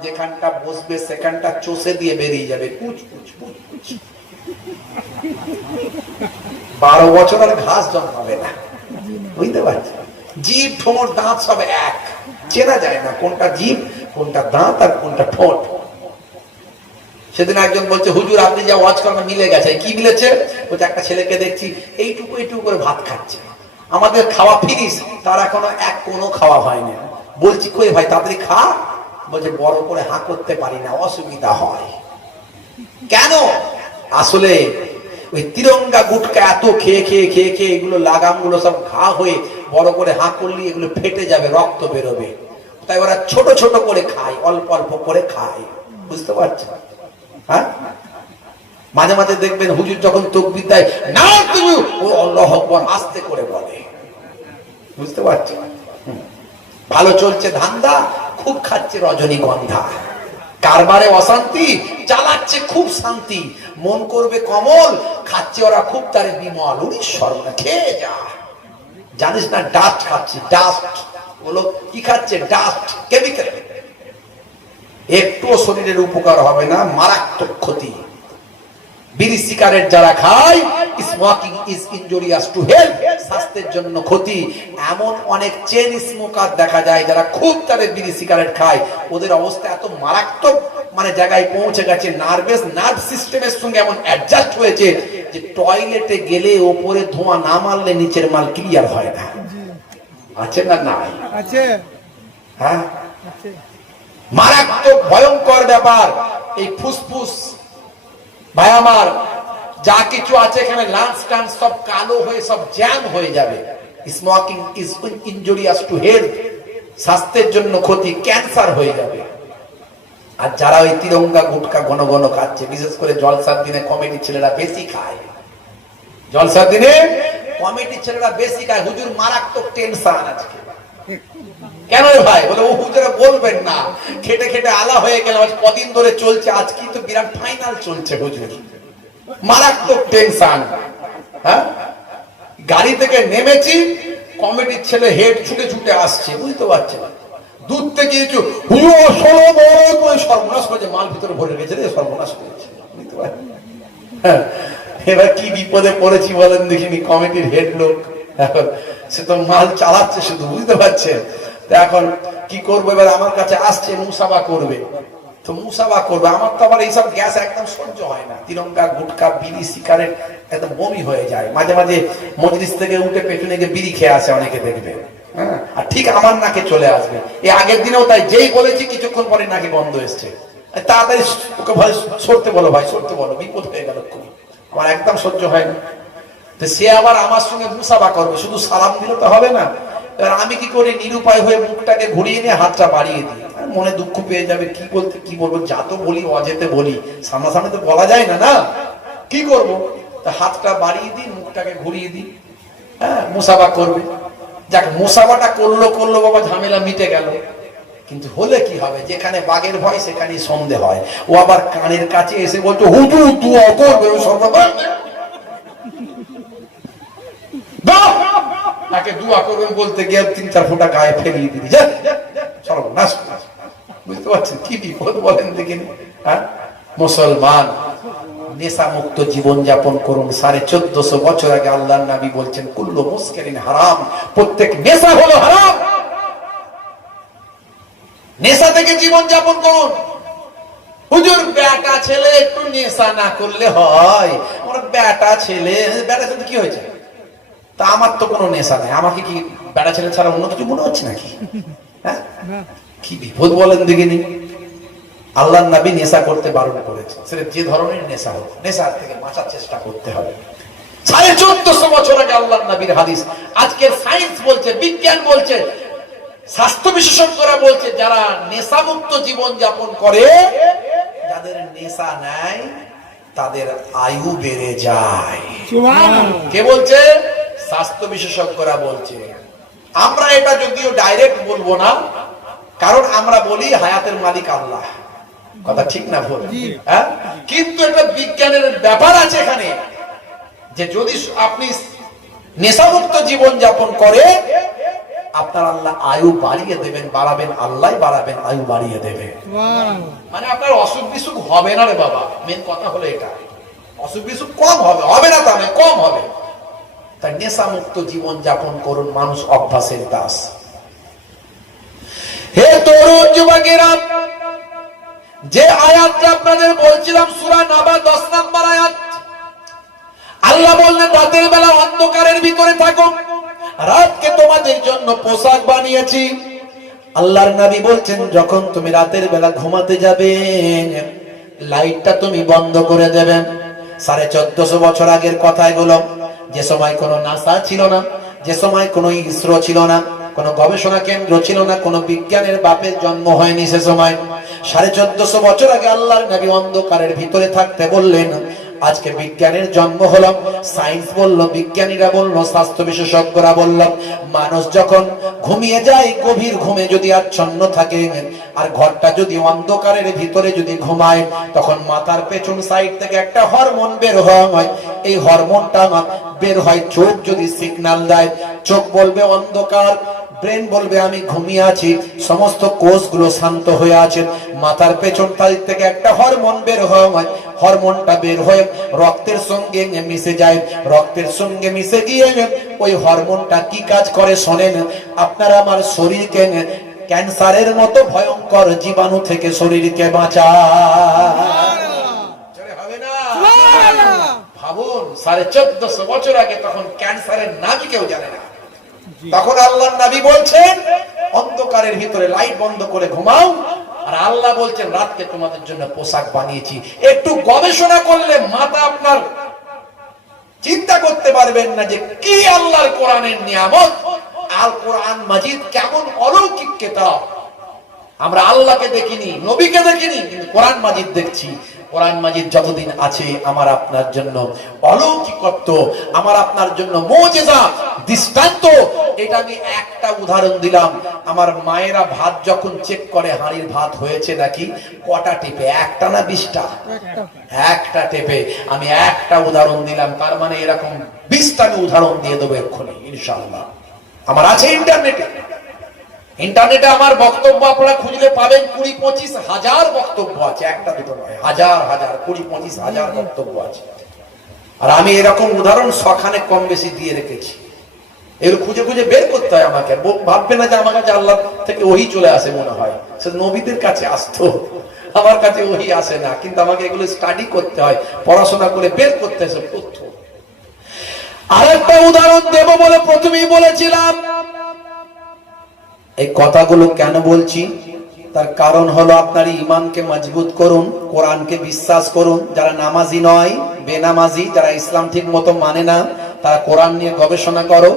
যেখানটা বসবে সেখানটা চষে দিয়ে বেরিয়ে যাবে, কুচ কুচ কুচ কুচ। 12 বছর আর ঘাস জন্মাবে না, বুঝতে পারছি? জিভ ঠোঁট দাঁত সব এক, চেনা যায় না কোনটা জিভ কোনটা দাঁত আর কোনটা ঠোঁট। সেদিন একজন বলছে, হুজুর আপনি যা ওয়াজ করেন মিলে গেছে। কি মিলেছে? বলছে একটা ছেলেকে দেখছি এইটুকু এইটুকু করে ভাত খাচ্ছে, আমাদের খাওয়া ফিরিস, তার এখনো এক কোনো খাওয়া হয়নি। বলছি কই ভাই তাড়াতাড়ি খা। বলছে বড় করে হাঁ করতে পারি না, অসুবিধা হয়। কেন? আসলে ওই তিরঙ্গা গুটকা এত খেয়ে খেয়ে খেয়ে খেয়ে এগুলো লাগাম গুলো সব ঘা হয়ে বড় করে হাঁ করলে এগুলো ফেটে যাবে, রক্ত বেরোবে। তাই ওরা ছোট ছোট করে খায়, অল্প অল্প করে খায়, বুঝতে পারছেন? হ্যাঁ, মাঝে মাঝে দেখবেন হুজুর যখন তাকবীর দেয় না তুমি ও আল্লাহু আকবার আস্তে করে বলে, বুঝতে পারছেন? ভালো চলছে ধান্দা, খুব খাচ্ছে রজনীগন্ধা, কারবারে অশান্তি, চালাচ্ছে খুব শান্তি, মন করবে কমল, খাচ্ছে ওরা খুব তারে বিমল। উনি সর্বনা খেয়ে যা, জানিস না ডাস্ট খাচ্ছে, ডাস্ট। বলো কি খাচ্ছে? Dust, chemical. একটু শরীরের উপকার হবে না, মারাত্মক ক্ষতি। বিড়ি সিগারেট যারা খায়, smoking is injurious to health, স্বাস্থ্যের জন্য ক্ষতি। এমন অনেক চেন স্মোকার দেখা যায় যারা খুব তাদের বিড়ি সিগারেট খায়, ওদের অবস্থা এত মারাত্মক মানে জায়গায় পৌঁছে গেছে, নার্ভ সিস্টেমের সঙ্গে এমন অ্যাডজাস্ট হয়েছে যে টয়লেটে গেলে ওপরে ধোঁয়া না মারলে নিচের মাল ক্লিয়ার হয় না। আছে না? নাই আছে। হ্যাঁ, মারাত্মক ভয়ঙ্কর ব্যাপার। এই ফুসফুস ভাই আমার যা কিছু আছে এখানে, লাংস টাংস সব কালো হয়ে সব জ্যাম হয়ে যাবে। Smoking is injurious to health, স্বাস্থ্যের জন্য ক্ষতি, ক্যান্সার হয়ে যাবে। আর যারা ওই তিরঙ্গা গুটকা ঘন ঘন খাচ্ছে, বিশেষ করে জলসার দিনে কমিটির ছেলেরা বেশি খায়, জলসার দিনে কমিটির ছেলেরা বেশি খায়। হুজুর মারাত্মক টেনশন আজকে। কেন রে ভাই? বলে ও হুজুরে বলবেন না, খেটে খেটে আলা হয়ে গেল, আজ কদিন ধরে চলছে, আজ কিন্তু বিরাট ফাইনাল চলছে হুজুর, মারাত্মক টেনশন। হ্যাঁ, গাড়ি থেকে নেমেছি, কমিটির ছেলে হেড ছুটে ছুটে আসছে, বুঝতে পারছেন? দূর থেকে সর্বনাশ করেছে, মাল ভিতরে ভরে গেছে রে, সর্বনাশ করেছে, বুঝতে পারছেন? এবার কি বিপদে পড়েছি বলেন দেখিনি। কমিটির হেড লোক, এখন সে তো মাল চালাচ্ছে শুধু, বুঝতে পারছেন? এখন কি করবো? এবার আমার কাছে আসছে, মুসাফা করবে। তো মুসাফা করবে, আমার তো আবার এইসব গ্যাস একদম সহ্য হয় না। তিরঙ্গা গুটকা বিড়ি সিগারেট একদম বমি হয়ে যায়। মাঝে মাঝে মজলিস থেকে উঠে পেছনে গিয়ে বিড়ি খেয়ে আসে অনেকে, দেখবে। হ্যাঁ, আর ঠিক আমার নাকে চলে আসবে। এই আগের দিনেও তাই, যেই বলেছি কিছুক্ষণ পরে নাকে বন্ধ এসছে। তাড়াতাড়ি ওকে ভাই সরতে বলো, ভাই সরতে বলো, বিপদ হয়ে গেল। আমার একদম সহ্য হয় না। তো সে আবার আমার সঙ্গে মুসাফা করবে, শুধু সালাম দিলে তো হবে না। এবার আমি কি করি, নিরুপায় হয়ে মুখটাকে ঘুরিয়ে নিয়ে হাতটা বাড়িয়ে দিই। মনে দুঃখ পেয়ে যাবে, কি বলতে কি বলবো, যা তো বলি অজেতে বলি, সামনাসামনি তো বলা যায় না, না কি করবো। তা হাতটা বাড়িয়ে দিই, মুখটাকে ঘুরিয়ে দিই। হ্যাঁ, মুসাফা করবে। যাক, মুসাফাটা করলো করলো বাবা, ঝামেলা মিটে গেল। কিন্তু হলে কি হবে, যেখানে বাঘের ভয় সেখানেই সন্দেহ হয়। ও আবার কানের কাছে এসে বলতো হুজুর দোয়া করবে, তাকে দোয়া করবেন বলতে গিয়ে 3-4 ফোঁটা গায়ে ফেলিয়ে দিবি, সর্বনাশ। বুঝতে পারছেন কি বিপদ বলেন দেখিনি? হ্যাঁ, মুসলমান নেশা মুক্ত জীবন যাপন করুন। 1450 বছর আগে আল্লাহর নবী বলছেন কুল্লু মুসকিরিন হারাম, প্রত্যেক নেশা হলো হারাম। নেশা থেকে জীবন যাপন করুন। হুজুর বেটা ছেলে একটু নেশা না করলে হয়? আমার বেটা ছেলে, বেটা ছেলে কি হয়েছে? তা আমার তো কোনো নেশা নাই, আমাকে কি বেটা ছেলে ছাড়া অন্য কিছু মনে হচ্ছে নাকি? হ্যাঁ, কি বিপদ বলেন দেখিনি? আল্লাহর নবী নেশা করতে বারণ করেছে, সেটা যে ধরনের নেশা হোক, নেশার থেকে বাঁচার চেষ্টা করতে হবে। 1450 বছর আগে আল্লাহর নবীর হাদিস। আজকের সায়েন্স বলছে, বিজ্ঞান বলছে, স্বাস্থ্য বিশেষজ্ঞরা বলছে, যারা নেশামুক্ত জীবন যাপন করে, যাদের নেশা নাই, তাদের আয়ু বেড়ে যায়। কে বলছে? স্বাস্থ্য বিশেষজ্ঞরা বলছে। আমরা এটা যদিও ডাইরেক্ট বলবো না, কারণ আমরা বলি হায়াতের মালিক আল্লাহ। কথা ঠিক না ভুল? হ্যাঁ, কিন্তু এটা বিজ্ঞানের ব্যাপার আছে এখানে, যে যদি আপনি নেশামুক্ত জীবন যাপন করে, আপনার আল্লাহ আয়ু বাড়িয়ে দেবেন, বাড়াবেন, আল্লাহ বাড়াবেন, আয়ু বাড়িয়ে দেবে। মানে আপনার অসুখ বিসুখ হবে না রে বাবা, মেন কথা হলো এটা। অসুখ বিসুখ কম হবে, হবে না তা নয়, কম হবে। তাই নেশামুক্ত জীবন যাপন করুন, মানুষ অভ্যাসের দাস। হে তরুণ যুবকেরা, যে আয়াতটা আপনাদের বলছিলাম সূরা নাবা 10 নম্বর আয়াত, আল্লাহ বললেন রাতের বেলা অন্ধকারের ভিতরে থাকো, রাতকে তোমাদের জন্য পোশাক বানিয়েছি। আল্লাহর নবী বলছেন, যখন তুমি রাতের বেলা ঘুমাতে যাবে, লাইটটা তুমি বন্ধ করে দেবেন। 1450 বছর আগের কথা এগুলো, যে সময় কোনো নাসা ছিল না, যে সময় কোনো ইসরো ছিল না, কোনো গবেষণা কেন্দ্র ছিল না, কোনো বিজ্ঞানের বাপের জন্ম হয়নি। সে সময় 1450 বছর আগে আল্লাহর নবী অন্ধকারের ভিতরে থাকতে বললেন। আজকে বিজ্ঞানের জন্ম হলো, সায়েন্স বলল, বিজ্ঞানীরা বলল, স্বাস্থ্য বিশেষজ্ঞরা বলল, মানুষ যখন ঘুমিয়ে যায়, গভীর ঘুমে যদি আচ্ছন্ন থাকে, আর ঘরটা যদি অন্ধকারের ভিতরে যদি ঘুমায়, তখন মাথার পেছন সাইড থেকে একটা হরমোন বের হয়। এই হরমোনটা বের হয়, চোখ যদি সিগন্যাল দেয়, চোখ বলবে অন্ধকার, ব্রেন বলবে আমি ঘুমিয়ে আছি, সমস্ত কোষগুলো শান্ত হয়ে আছে। মাথার পেছন সাইড থেকে একটা হরমোন বের হয়, হরমোনটা বের হয়ে রক্তের সঙ্গে মিশে যায়, রক্তের সঙ্গে মিশে গিয়ে ওই হরমোনটা কি কাজ করে শোনেন। আপনার আমার শরীরকে ক্যান্সারের মতো ভয়ঙ্কর জীবাণু থেকে শরীরকে বাঁচায়। ভাবুন, 1450 বছর আগে তখন ক্যান্সারের নামই কেউ জানে না। তখন আল্লাহর নবী বলছেন, অন্ধকারের ভিতরে লাইট বন্ধ করে ঘুমাও, আর আল্লাহ বলছেন রাতকে তোমাদের জন্য পোশাক বানিয়েছি। একটু গবেষণা করলে মাথা আপনার চিন্তা করতে পারবেন না যে কি আল্লাহর কোরআনের নিয়ামত। আল কোরআন মাজিদ কেমন অলৌকিক কিতাব। আমরা আল্লাহকে দেখিনি, নবীকে দেখিনি, কিন্তু কোরআন মাজিদ দেখছি। কোরআন মাজিদ যতদিন আছে, আমার আপনার জন্য অলৌকিকত্ব, আমার আপনার জন্য মুজিজা, দৃষ্টান্ত। এটা আমি একটা উদাহরণ দিলাম। আমার মায়েরা ভাত যখন চেক করে, হাঁড়ির ভাত হয়েছে নাকি, কটা টেপে? একটা না 20টা? একটা টেপে। আমি একটা উদাহরণ দিলাম, তার মানে এরকম 20টা আমি উদাহরণ দিয়ে দেবো এক্ষুনি ইনশাআল্লাহ। আমার আছে ইন্টারনেটে, ইন্টারনেটে আমার বক্তব্য আপনারা খুঁজলে পাবেন 20-25 হাজার বক্তব্য আছে, একটা দুটো নয়, হাজার হাজার, 20-25 হাজার বক্তব্য আছে। আর আমি এরকম উদাহরণ সখানে কম বেশি দিয়ে রেখেছি। এগুলো খুঁজে খুঁজে বের করতে হয় আমাকে। ভাববে না যে আমার কাছে আল্লাহ থেকে ওহি চলে আসে, মনে হয় সে নবীদের কাছে আসতো, আমার কাছে ওহি আসে না। কিন্তু আমাকে এগুলো স্টাডি করতে হয়, পড়াশোনা করে বের করতে হয় সব তথ্য। আরেকটা উদাহরণ দেব বলে প্রথমেই বলেছিলাম। এই কথাগুলো কেন বলছি, তার কারণ হলো আপনার ঈমানকে মজবুত করুন, কোরআনকে বিশ্বাস করুন। যারা নামাজি নয়, বেনামাজি, যারা ইসলাম ঠিক মতো মানে না, তারা কোরআন নিয়ে গবেষণা করো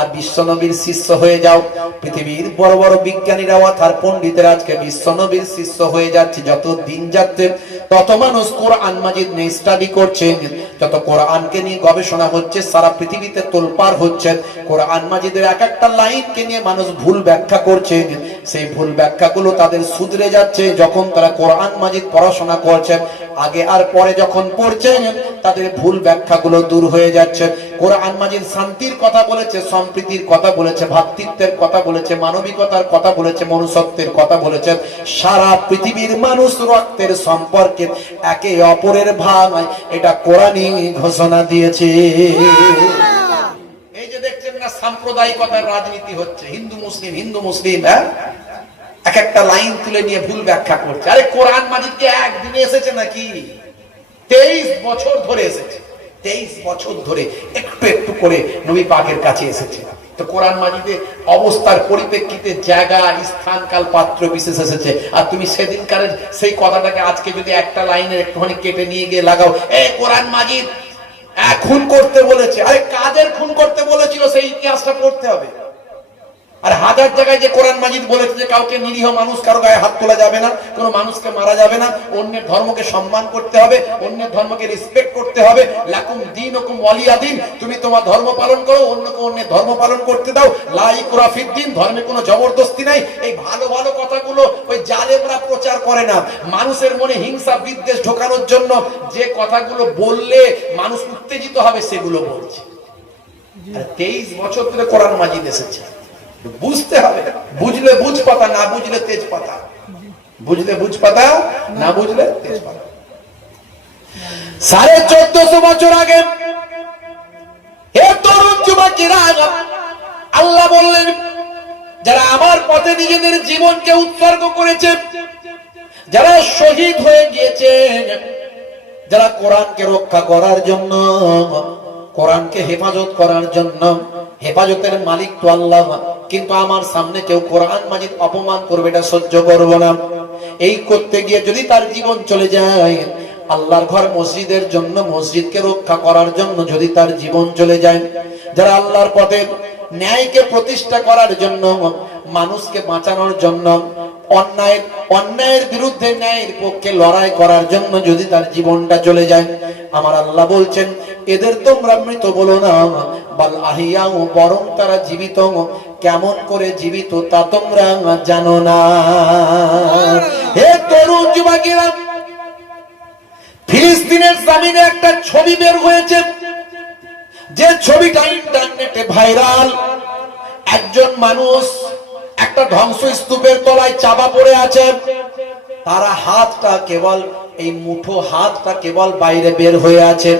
আর বিশ্বনবীর শিষ্য হয়ে যাও। পৃথিবীর বড় বড় বিজ্ঞানীরা আর পণ্ডিতেরা আজকে বিশ্বনবীর শিষ্য হয়ে যাচ্ছে। যত দিন যাচ্ছে তত মানুষ কোরআন মাজিদ নিয়ে স্টাডি করছে, যত কোরআনকে নিয়ে গবেষণা হচ্ছে, সারা পৃথিবীতে তোলপাড় হচ্ছে। কোরআন মাজিদের এক একটা লাইনকে নিয়ে মানুষ ভুল ব্যাখ্যা করছে। সেই ভুল ব্যাখ্যাগুলো তাদের শুধরে যাচ্ছে যখন তারা কোরআন মাজিদ পড়াশোনা করছে। আগে আর পরে যখন পড়ছে, তাদের ভুল ব্যাখ্যাগুলো দূর হয়ে যাচ্ছে। কোরআন মাজিদ শান্তির কথা বলেছে, সম্প্রীতির কথা বলেছে, ভ্রাতৃত্বের কথা বলেছে, মানবিকতার কথা বলেছে, মনুষ্যত্বের কথা বলেছে। সারা পৃথিবীর মানুষ রক্তের সম্পর্কে একে অপরের ভাই, এটা কোরআনই ঘোষণা দিয়েছে। এই যে দেখছেন না, সাম্প্রদায়িকতার রাজনীতি হচ্ছে, হিন্দু মুসলিম, হিন্দু মুসলিম, হ্যাঁ, এক একটা লাইন তুলে নিয়ে ভুল ব্যাখ্যা করছে। আরে কোরআন মাজিদ কি একদিনে এসেছে নাকি? 23 বছর ধরে এসেছে। 23 বছর ধরে একটু একটু করে নবী পাকের কাছে এসেছে। তো কোরআন মাজিদে অবস্থার পরিপ্রেক্ষিতে জায়গা, স্থান, কাল, পাত্র বিশেষ এসেছে। আর তুমি সেদিনকারের সেই কথাটাকে আজকে যদি একটা লাইনের একটুখানি কেটে নিয়ে গিয়ে লাগাও, এই কোরআন মাজিদ খুন করতে বলেছে, আরে কাদের খুন করতে বলেছিল সেই ইতিহাসটা পড়তে হবে। আর হাজার জায়গায় যে কোরআন মাজিদ বলেছে যে কাউকে নিরীহ মানুষ কারো গায়ে হাত তোলা যাবে না, কোনো মানুষকে মারা যাবে না, অন্যের ধর্মকে সম্মান করতে হবে, অন্যের ধর্মকে রেসপেক্ট করতে হবে। লাকুম দীনুকুম ওয়ালিয়া দীন, তুমি তোমার ধর্ম পালন করো, অন্যকে অন্যের ধর্ম পালন করতে দাও। লা ইকরাহা ফিদ্দীন, ধর্মে কোনো জবরদস্তি নাই। এই ভালো ভালো কথাগুলো ওই জালেমরা প্রচার করে না, মানুষের মনে হিংসা বিদ্বেষ ঢোকানোর জন্য যে কথাগুলো বললে মানুষ উত্তেজিত হবে সেগুলো বলছে। আর 23 বছর ধরে কোরআন মাজিদ এসেছে, বুঝতে হবে। বুঝলে বুঝ পাতা, না বুঝলে তেজ পাতা। বুঝলে বুঝ পাতা, না বুঝলে তেজ পাতা। 1450 বছর আগে হে তরুণ যুবকেরা, আল্লাহ বললেন যারা আমার পথে নিজেদের জীবনকে উৎসর্গ করেছে, যারা শহীদ হয়ে গিয়েছে, যারা কোরআনকে রক্ষা করার জন্য, কোরআনকে হেফাজত করার জন্য, হেফাজতের মালিক তো আল্লাহ, কিন্তু আমার সামনে কেউ কোরআন মাজিদ অপমান করবে এটা সহ্য করব না। এই করতে গিয়ে যদি তার জীবন চলে যায়, আল্লাহর ঘর মসজিদের জন্য, মসজিদকে রক্ষা করার জন্য যদি তার জীবন চলে যায়, যারা আল্লাহর পথে ন্যায়কে প্রতিষ্ঠা করার জন্য, মানুষকে বাঁচানোর জন্য, অন্যায়ের বিরুদ্ধে ন্যায়ের পক্ষে লড়াই করার জন্য যদি তার জীবনটা চলে যায়, আমার আল্লাহ বলছেন এদের তোমরা মৃত বলো না, বাল আহিয়া, বরং তারা জীবিত। কেমন করে জীবিত তা তোমরা জানো না। হে তরুণ যুবকেরা, ফিলিস্তিনের জমিনে একটা ছবি বের হয়েছে, যে ছবিটা ইন্টারনেটে ভাইরাল। একজন মানুষ একটা ধ্বংসস্তূপের তলায় চাপা পড়ে আছে, তার হাতটা কেবল, এই মুঠো হাতটা কেবল বাইরে বের হয়ে আছে,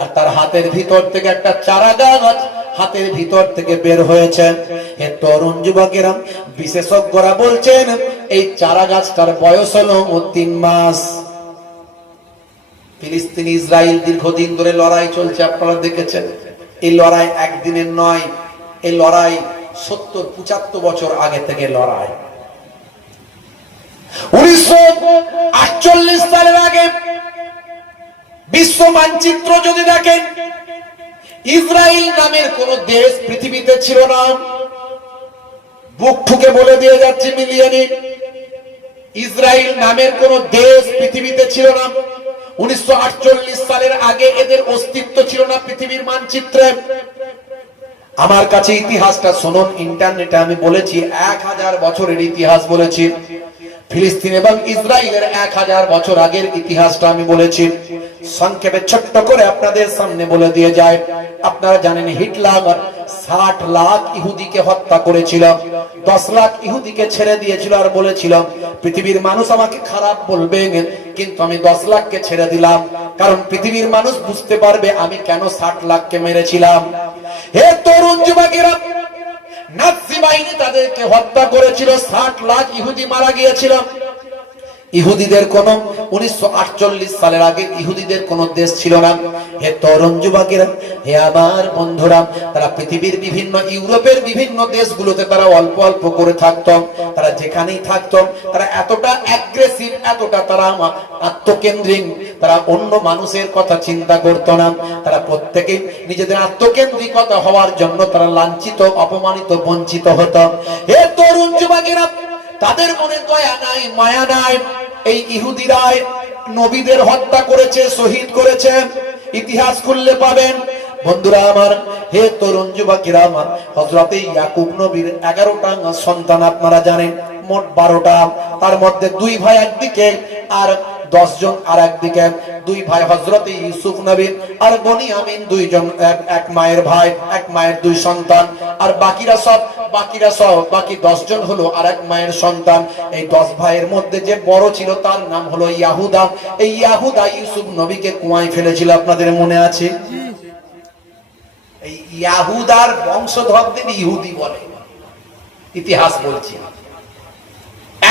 আর তার হাতের ভিতর থেকে একটা চারা গাছ হাতের ভিতর থেকে বের হয়েছে। হে তরুণ যুবকেরা, বিশেষজ্ঞরা বলছেন এই চারা গাছটার বয়স হলো 3 মাস। ফিলিস্তিন ইসরায়েল দীর্ঘদিন ধরে লড়াই চলছে, আপনারা দেখেছেন। এই লড়াই একদিনের নয়, এই লড়াই 70-75 বছর আগে থেকে লড়াই। 1948 সালের আগে বিশ্ব মানচিত্র যদি দেখেন, ইসরায়েল নামের কোন দেশ পৃথিবীতে ছিল না। বুক ঠুকে বলে দিয়ে যাচ্ছে মিলিয়নে, ইসরায়েল নামের কোন দেশ পৃথিবীতে ছিল না। 1948 সালের আগে এদের অস্তিত্ব ছিল না পৃথিবীর মানচিত্রে। আমার কাছে ইতিহাসটা শুনুন, ইন্টারনেটে আমি বলেছি 1000 বছরের ইতিহাস বলেছি। ফিলিস্তিন এবং ইসরায়েলের 1000 বছর আগের ইতিহাসটা আমি বলেছি। সংক্ষেপে ছোট্ট করে আপনাদের সামনে বলে দিয়ে যায়। আপনারা জানেন হিটলার 60 লাখ ইহুদিকে হত্যা করেছিল, 10 লাখ ইহুদিকে ছেড়ে দিয়েছিল, আর বলেছিল পৃথিবীর মানুষ আমাকে খারাপ বলবে, কিন্তু আমি 10 লাখকে ছেড়ে দিলাম, কারণ পৃথিবীর মানুষ বুঝতে পারবে আমি কেন 60 লাখকে মেরেছিলাম। হে তরুণ যুবকেরা, নাৎসি বাহিনী তাদেরকে হত্যা করেছিল, 60 লাখ ইহুদি মারা গিয়েছিল। ইহুদিদের কোন 1948 সালের আগে ইহুদিদের কোন দেশ ছিল না। হে তরুণ যুবকেরা, হে আমার বন্ধুরা, তারা পৃথিবীর বিভিন্ন, ইউরোপের বিভিন্ন দেশগুলোতে তারা অল্প অল্প করে থাকতো। তারা যেখানেই থাকতো তারা এতটা অ্যাগ্রেসিভ, এতটা তারা আত্মকেন্দ্রিক, তারা অন্য মানুষের কথা চিন্তা করতো না। তারা প্রত্যেকে নিজেদের আত্মকেন্দ্রিকতা হওয়ার জন্য তারা লাঞ্ছিত, অপমানিত, বঞ্চিত হতো। হে তরুণ যুবকেরা, তাদের মনে দয়া নাই, মায়া নাই। এই ইহুদিরা নবীদের হত্যা করেছে, শহীদ করেছে, ইতিহাস খুললে পাবেন। বন্ধুরা আমার, হে তরুণ যুবকেরা আমার, হযরত ইয়াকুব নবীর 11টা সন্তান আপনারা জানেন, মোট 12টা। তার মধ্যে 2 ভাই একদিকে আর 10 জন আর একদিকে। 2 ভাই হযরত ইউসুফ নবী আর বনিয়ামিন, 2 জন, এক মায়ের ভাই, এক মায়ের 2 সন্তান। আর বাকিরা সব বাকি 10 জন হলো আর এক মায়ের সন্তান। এই 10 ভাইয়ের মধ্যে যে বড় ছিল তার নাম হলো ইয়াহুদা। এই ইয়াহুদা ইউসুফ নবীকে কুয়ায় ফেলেছিল, আপনাদের মনে আছে? এই ইয়াহুদার বংশধরদের ইহুদি বলে, ইতিহাস বলছি।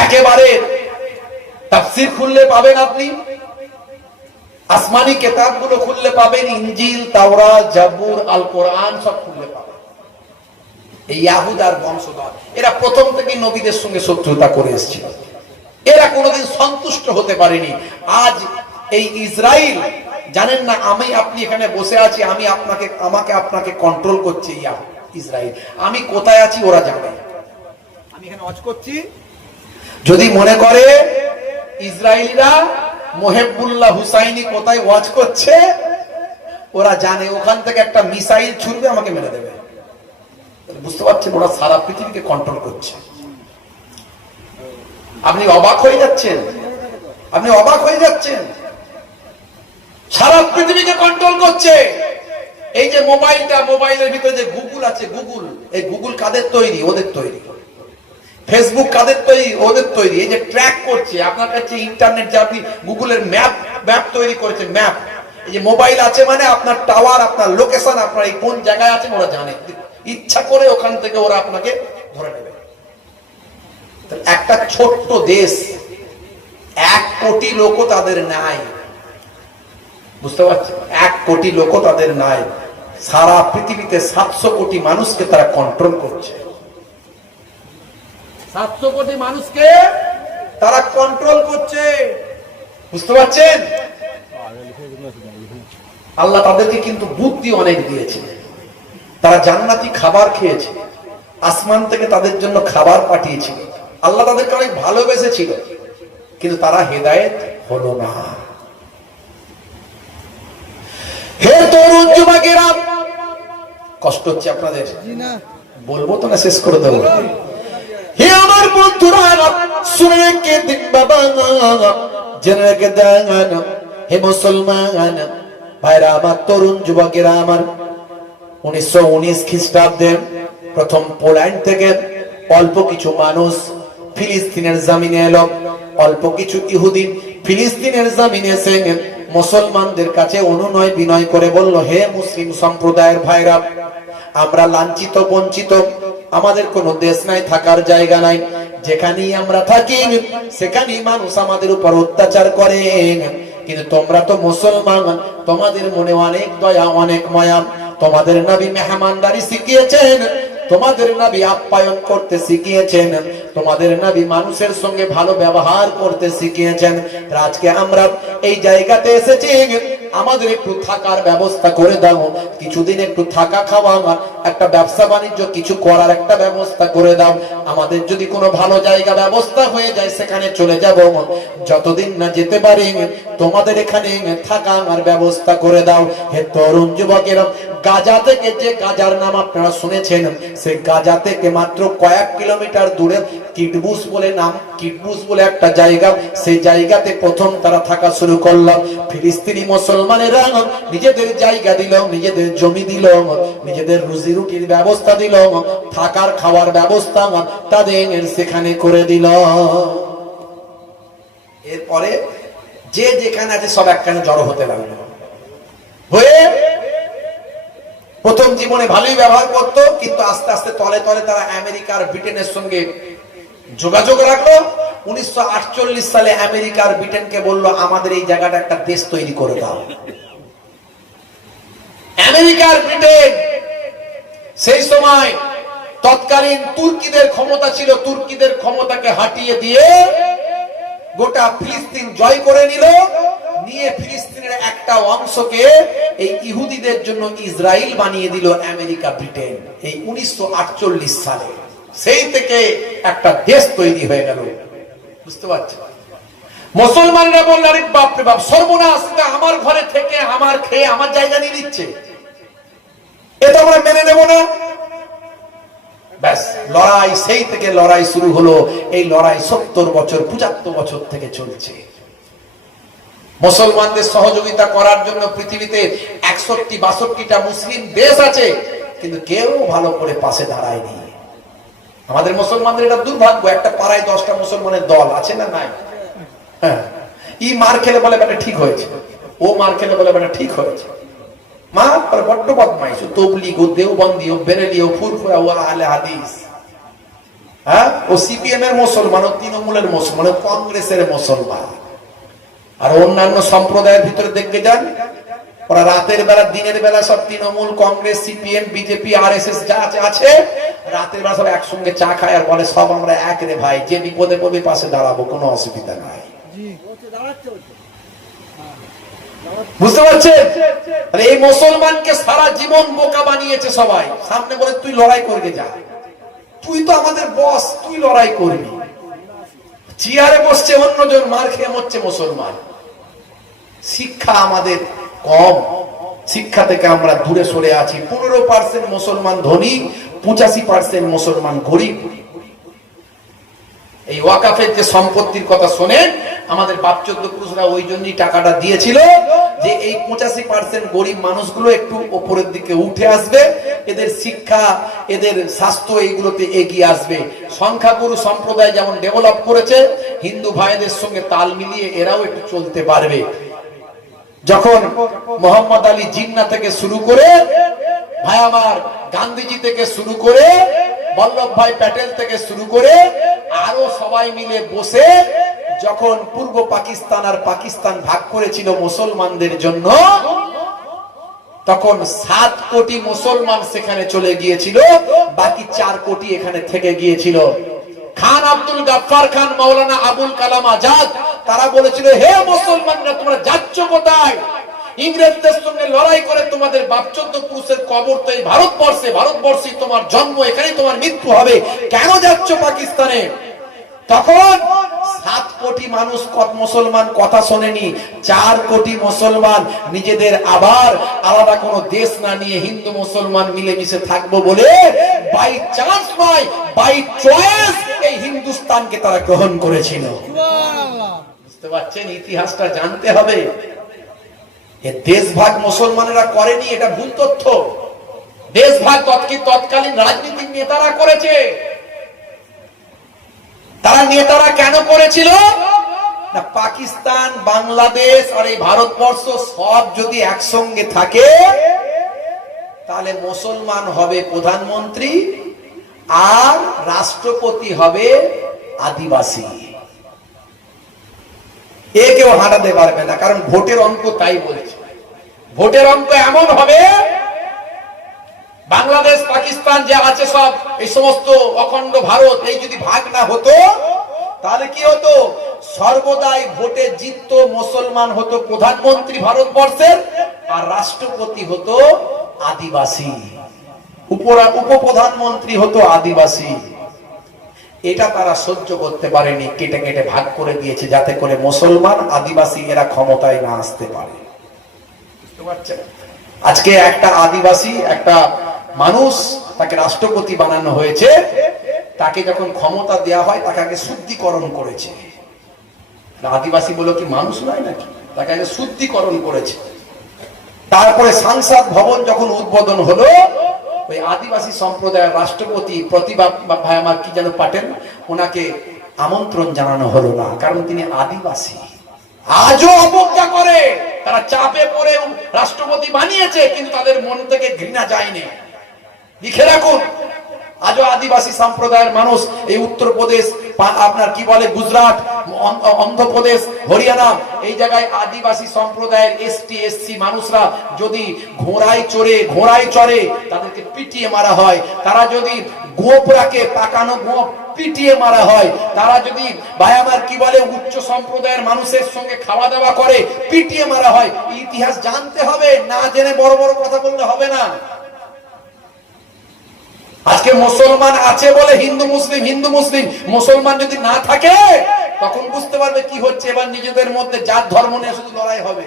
একেবারে তাফসীর খুললে পাবেন, আপনি আসমানি কিতাবগুলো খুললে পাবেন, ইনজিল, তাওরাত, জাবুর, আল কোরআন সব খুললে পাবেন। এই ইয়াহুদার বংশধর, এরা প্রথম থেকে নবীদের সঙ্গে শত্রুতা করে এসেছিল। এরা কোনোদিন সন্তুষ্ট হতে পারেনি। আজ এই ইসরায়েল জানেন না আমি আপনি এখানে বসে আছি, আমি আমাকে আপনাকে কন্ট্রোল করছে ইসরায়েল। আমি কোথায় আছি ওরা জানে। আমি এখানে ওয়াচ করছি, যদি মনে করে ইসরায়েলিরা মোহেবুল্লাহ হুসাইনি কোথায় ওয়াচ করছে, ওরা জানে ওখান থেকে একটা মিসাইল ছুড়বে আমাকে মেরে দেবে। বুঝতে পারছেন, ওরা সারা পৃথিবীকে কন্ট্রোল করছে। আপনি অবাক হয়ে যাচ্ছেন, আপনি অবাক হয়ে যাচ্ছেন, সারা পৃথিবীকে কন্ট্রোল করছে। এই যে মোবাইলটা, মোবাইলের ভিতরে যে গুগল আছে, গুগল, এই গুগল কাদের তৈরি? ওদের তৈরি। ফেসবুক কাদের তৈরি? ওদের তৈরি। এই যে ট্র্যাক করছে আপনার কাছে ইন্টারনেট, যে আপনি গুগলের ম্যাপ তৈরি করেছে, ম্যাপ। এই যে মোবাইল আছে মানে আপনার টাওয়ার, আপনার লোকেশন, আপনার এই কোন জায়গায় আছেন ওরা জানে। ইচ্ছা করে ওখান থেকে ওরা আপনাকে ধরে নেবে। একটা ছোট্ট দেশ, 1 কোটি লোক তাদের নাই, বুঝতে পারছেন? 1 কোটি লোক তাদের নাই। সারা পৃথিবীতে 700 কোটি মানুষকে তারা কন্ট্রোল করছে। 700 কোটি মানুষকে তারা কন্ট্রোল করছে, বুঝতে পারছেন? আল্লাহ তাদেরকে কিন্তু বুদ্ধি অনেক দিয়েছে। তারা জান্নাতি খাবার খেয়েছে, আসমান থেকে তাদের জন্য খাবার পাঠিয়েছিল, আল্লাহ তাদেরকে অনেক ভালোবেসেছিল, কিন্তু তারা হেদায়েত হলো না। হে তরুণ যুবকেরা, কষ্ট হচ্ছে আপনাদের? বলবো তো না, শেষ করে দেবো। হে আমার বন্ধুরা, শুনে রেখে দিন বাবা, জেনে রেখে দেন। হে মুসলমান ভাইরা আমার, তরুণ যুবকেরা আমার, 1919 খ্রিস্টাব্দে প্রথম পোল্যান্ড থেকে অল্প কিছু মানুষ ফিলিস্তিনের জমিনে এলো। অল্প কিছু ইহুদি ফিলিস্তিনের জমিনে এসে মুসলমানদের কাছে অনুনয় বিনয় করে বলল, হে মুসলিম সম্প্রদায়ের ভাইরা, আমরা লাঞ্ছিত বঞ্চিত, আমাদের কোনো দেশ নাই, থাকার জায়গা নাই, যেখানেই আমরা থাকি সেখানেই মানুষ আমাদের উপর অত্যাচার করে, কিন্তু তোমরা তো মুসলমান, তোমাদের মনে অনেক দয়া, অনেক মায়া, তোমাদের নবী মেহমানদারি শিখিয়েছেন, তোমাদের নবী আপ্যায়ন করতে শিখিয়েছেন, তোমাদের নবী মানুষের সঙ্গে ভালো ব্যবহার করতে শিখিয়েছেন। আজকে আমরা এই জায়গাতে এসেছি, আমাদের একটু থাকার ব্যবস্থা করে দাও, কিছুদিন একটু থাকা খাওয়া, একটা ব্যবসা বাণিজ্য কিছু করার একটা ব্যবস্থা করে দাও। আমাদের যদি কোনো ভালো জায়গা ব্যবস্থা হয়ে যায় সেখানে চলে যাব, যতদিন না যেতে পারি তোমাদের এখানে থাকার ব্যবস্থা করে দাও। হে তরুণ যুবকেরা, গাজা থেকে, যে গাজার নাম আপনারা শুনেছেন, সেই গাজা থেকে মাত্র কয়েক কিলোমিটার দূরে কিডবুস বলে নাম, কিডবুস বলে একটা জায়গা, সেই জায়গাতে প্রথম তারা থাকা শুরু করলো। ফিলিস্তিনি মুসলমানেরা নিজেদের জায়গা দিল, নিজেদের জমি দিল, নিজেদের রুজি রুটির ব্যবস্থা দিল, থাকার খাওয়ার ব্যবস্থা তাদের সেখানে করে দিল। এরপরে যে যেখানে আছে সব একখানে জড়ো হতে লাগলো, হয়ে প্রথম জীবনে ভালোই ব্যবহার করত, কিন্তু আস্তে আস্তে তলে তলে তারা আমেরিকার ব্রিটেনের সঙ্গে যোগাযোগ রাখলো। 1948 সালে আমেরিকার ব্রিটেনকে বলল, আমাদের এই জায়গাটা একটা দেশ তৈরি করে দাও। আমেরিকার ব্রিটেন সেই সময় তৎকালীন তুর্কিদের ক্ষমতা ছিল, তুর্কিদের ক্ষমতাকে হাটিয়ে দিয়ে গোটা ফিলিস্তিন জয় করে নিল, নিয়ে ফিলিস্তিনের একটা অংশকে এই ইহুদিদের জন্য ইসরায়েল বানিয়ে দিল আমেরিকা ব্রিটেন, এই 1948 সালে। সেই থেকে একটা দেশ তৈরি হয়ে গেল, বুঝতে পারছেন? মুসলমানরা বলল, আরে বাপ রে বাপ, সর্বনাশ, আমার ঘরে থেকে আমার খেয়ে আমার জায়গা নিয়ে নিচ্ছে, এটা আমরা মেনে নেব না। ব্যাস, লড়াই, সেই থেকে লড়াই শুরু হলো। এই লড়াই 70 বছর, 75 বছর থেকে চলছে। মুসলমানদের সহযোগিতা করার জন্য পৃথিবীতে 61-62টা মুসলিম দেশ আছে, কিন্তু কেউ ভালো করে পাশে দাঁড়ায়নি। আমাদের মুসলমানদের এটা দুর্ভাগ্য, একটা পাড়ায় 10টা মুসলমানের দল আছে না নাই? হ্যাঁ, ই মার খেলে বলে বেটা ঠিক হয়েছে, ও মার খেলে বলে বেটা ঠিক হয়েছে। মা বড্ড বদমাইশ, তবলিগ, ও দেওবন্দি, ও বেরেলি, ও ফুরফুরা, ও আহলে হাদিস, হ্যাঁ, ও সিপিএম এর মুসলমান, ও তৃণমূলের মুসলমান, ও কংগ্রেসের মুসলমান। আর অন্যান্য সম্প্রদায়ের ভিতরে দেখতে যান, ওরা রাতের বেলা, দিনের বেলা সব Trinamool, Congress, CPM, BJP, RSS যা আছে, রাতের বেলা সব একসঙ্গে চা খায় আর বলে সব আমরা এক রে ভাই, যে বিপদে পড়বে পাশে দাঁড়াবো, কোনো অসুবিধা নাই। বুঝতে পারছেন? এই মুসলমানকে সারা জীবন বোকা বানিয়েছে সবাই। সামনে বলে তুই লড়াই করবে যা, তুই তো আমাদের বস, তুই লড়াই করবি। চেয়ারে বসছে অন্যজন, মার খেয়ে মরছে মুসলমান। শিক্ষা আমাদের কম, শিক্ষা থেকে আমরা দূরে সরে আছি। 15% মুসলমান ধনী, 85% মুসলমান গরিব। এই ওয়াকাফের যে সম্পত্তির কথা শোনেন, আমাদের বাপ চোদ্দ পুরুষরা ওই জন্যই টাকাটা দিয়েছিল যে এই 85% গরিব মানুষগুলো একটু উপরের দিকে উঠে আসবে, এদের শিক্ষা, এদের স্বাস্থ্য এইগুলোতে এগিয়ে আসবে। সংখ্যাগুরু সম্প্রদায় যেমন ডেভেলপ করেছে, হিন্দু ভাইদের সঙ্গে তাল মিলিয়ে এরাও একটু চলতে পারবে। যখন মোহাম্মদ আলী জিন্না থেকে শুরু করে, ভাই আমার গান্ধীজি থেকে শুরু করে, বল্লভ ভাই প্যাটেল থেকে শুরু করে আরো সবাই মিলে বসে যখন পূর্ব পাকিস্তান আর পাকিস্তান ভাগ করেছিল মুসলমানদের জন্য, তখন 7 কোটি মুসলমান সেখানে চলে গিয়েছিল, বাকি 4 কোটি এখানে থেকে গিয়েছিল। খান আব্দুল গাফফার খান, মাওলানা আবুল কালাম আজাদ, তারা বলেছিল হে মুসলমানরা তোমরা যাচ্ছ কোথায়? ইংরেজদের সঙ্গে লড়াই করে তোমাদের বাপচোদ্দ পুরুষের কবর তো এই ভারতবর্ষে, ভারতবর্ষে তোমার জন্ম, এখানেই তোমার মৃত্যু হবে, কেন যাচ্ছ পাকিস্তানে? তখন 7 কোটি মানুষ মুসলমান কথা শোনেনি, 4 কোটি মুসলমান নিজেদের আবার আলাদা কোনো দেশ না নিয়ে হিন্দু মুসলমান মিলেমিশে থাকবো বলে বাই চান্স নয়, বাই চয়েস এই হিন্দুস্তানকে তারা গ্রহণ করেছিল। বুঝতে পারছেন? ইতিহাসটা জানতে হবে। এ দেশভাগ মুসলমানেরা করেনি, এটা ভুল তথ্য। দেশভাগ তৎকালীন রাজনীতির নেতারা করেছে। তারা নেতারা কেন করেছিল না, পাকিস্তান, বাংলাদেশ আর এই ভারতবর্ষ সব যদি একসঙ্গে থাকে তাহলে মুসলমান হবে প্রধানমন্ত্রী আর রাষ্ট্রপতি হবে আদিবাসী। এ কেউ হাঁটাতে পারবে না, কারণ ভোটের অঙ্ক তাই বলছে। ভোটের অঙ্ক এমন হবে, বাংলাদেশ পাকিস্তান যে আছে সব, এই সমস্ত অখণ্ড ভারত, এই যদি ভাগ না হতো তাহলে কি হতো? সর্বদাই ভোটে জিততো মুসলমান, হতো প্রধানমন্ত্রী ভারতবর্ষের, আর রাষ্ট্রপতি হতো আদিবাসী, উপপ্রধানমন্ত্রী হতো আদিবাসী। এটা তারা সহ্য করতে পারেনি, কেটে কেটে ভাগ করে দিয়েছে যাতে করে মুসলমান, আদিবাসী এরা ক্ষমতায় না আসতে পারে। আজকে একটা আদিবাসী, একটা মানুষ, তাকে রাষ্ট্রপতি বানানো হয়েছে, তাকে যখন ক্ষমতা দেয়া হয় তাকে আগে শুদ্ধিকরণ করেছে। আদিবাসী বলে কি মানুষ নয় নাকি? তাকে আগে শুদ্ধিকরণ করেছে। তারপরে সংসদ ভবন যখন উদ্বোধন হলো, ওই আদিবাসী সম্প্রদায়ের রাষ্ট্রপতি প্রতিভা ভাই আমার কি যেন পাটেল, ওনাকে আমন্ত্রণ জানানো হলো না, কারণ তিনি আদিবাসী। আজও অবজ্ঞা করে, তারা চাপে পড়ে রাষ্ট্রপতি বানিয়েছে, কিন্তু তাদের মন থেকে ঘৃণা যায়নি। লিখে রাখুন, আজও আদিবাসী সম্প্রদায়ের মানুষ এই উত্তরপ্রদেশ, আপনার কি বলে গুজরাট, অন্ধ্রপ্রদেশ, হরিয়ানা, এই জায়গায় আদিবাসী সম্প্রদায়ের এসটি এসসি মানুষরা যদি ঘোড়ায় চড়ে তাদেরকে পিটিয়ে মারা হয়। তারা যদি গোপ রাখে, পাকানো গোপ, পিটিয়ে মারা হয়। তারা যদি ভাই আমার কি বলে উচ্চ সম্প্রদায়ের মানুষের সঙ্গে খাওয়া দাওয়া করে, পিটিয়ে মারা হয়। ইতিহাস জানতে হবে, না জেনে বড় বড় কথা বললে হবে না। আজকে মুসলমান আছে বলে হিন্দু মুসলিম, হিন্দু মুসলিম, মুসলমান যদি না থাকে তখন বুঝতে পারবে কি হচ্ছে। এবার নিজেদের মধ্যে জাত ধর্ম নিয়ে শুধু লড়াই হবে,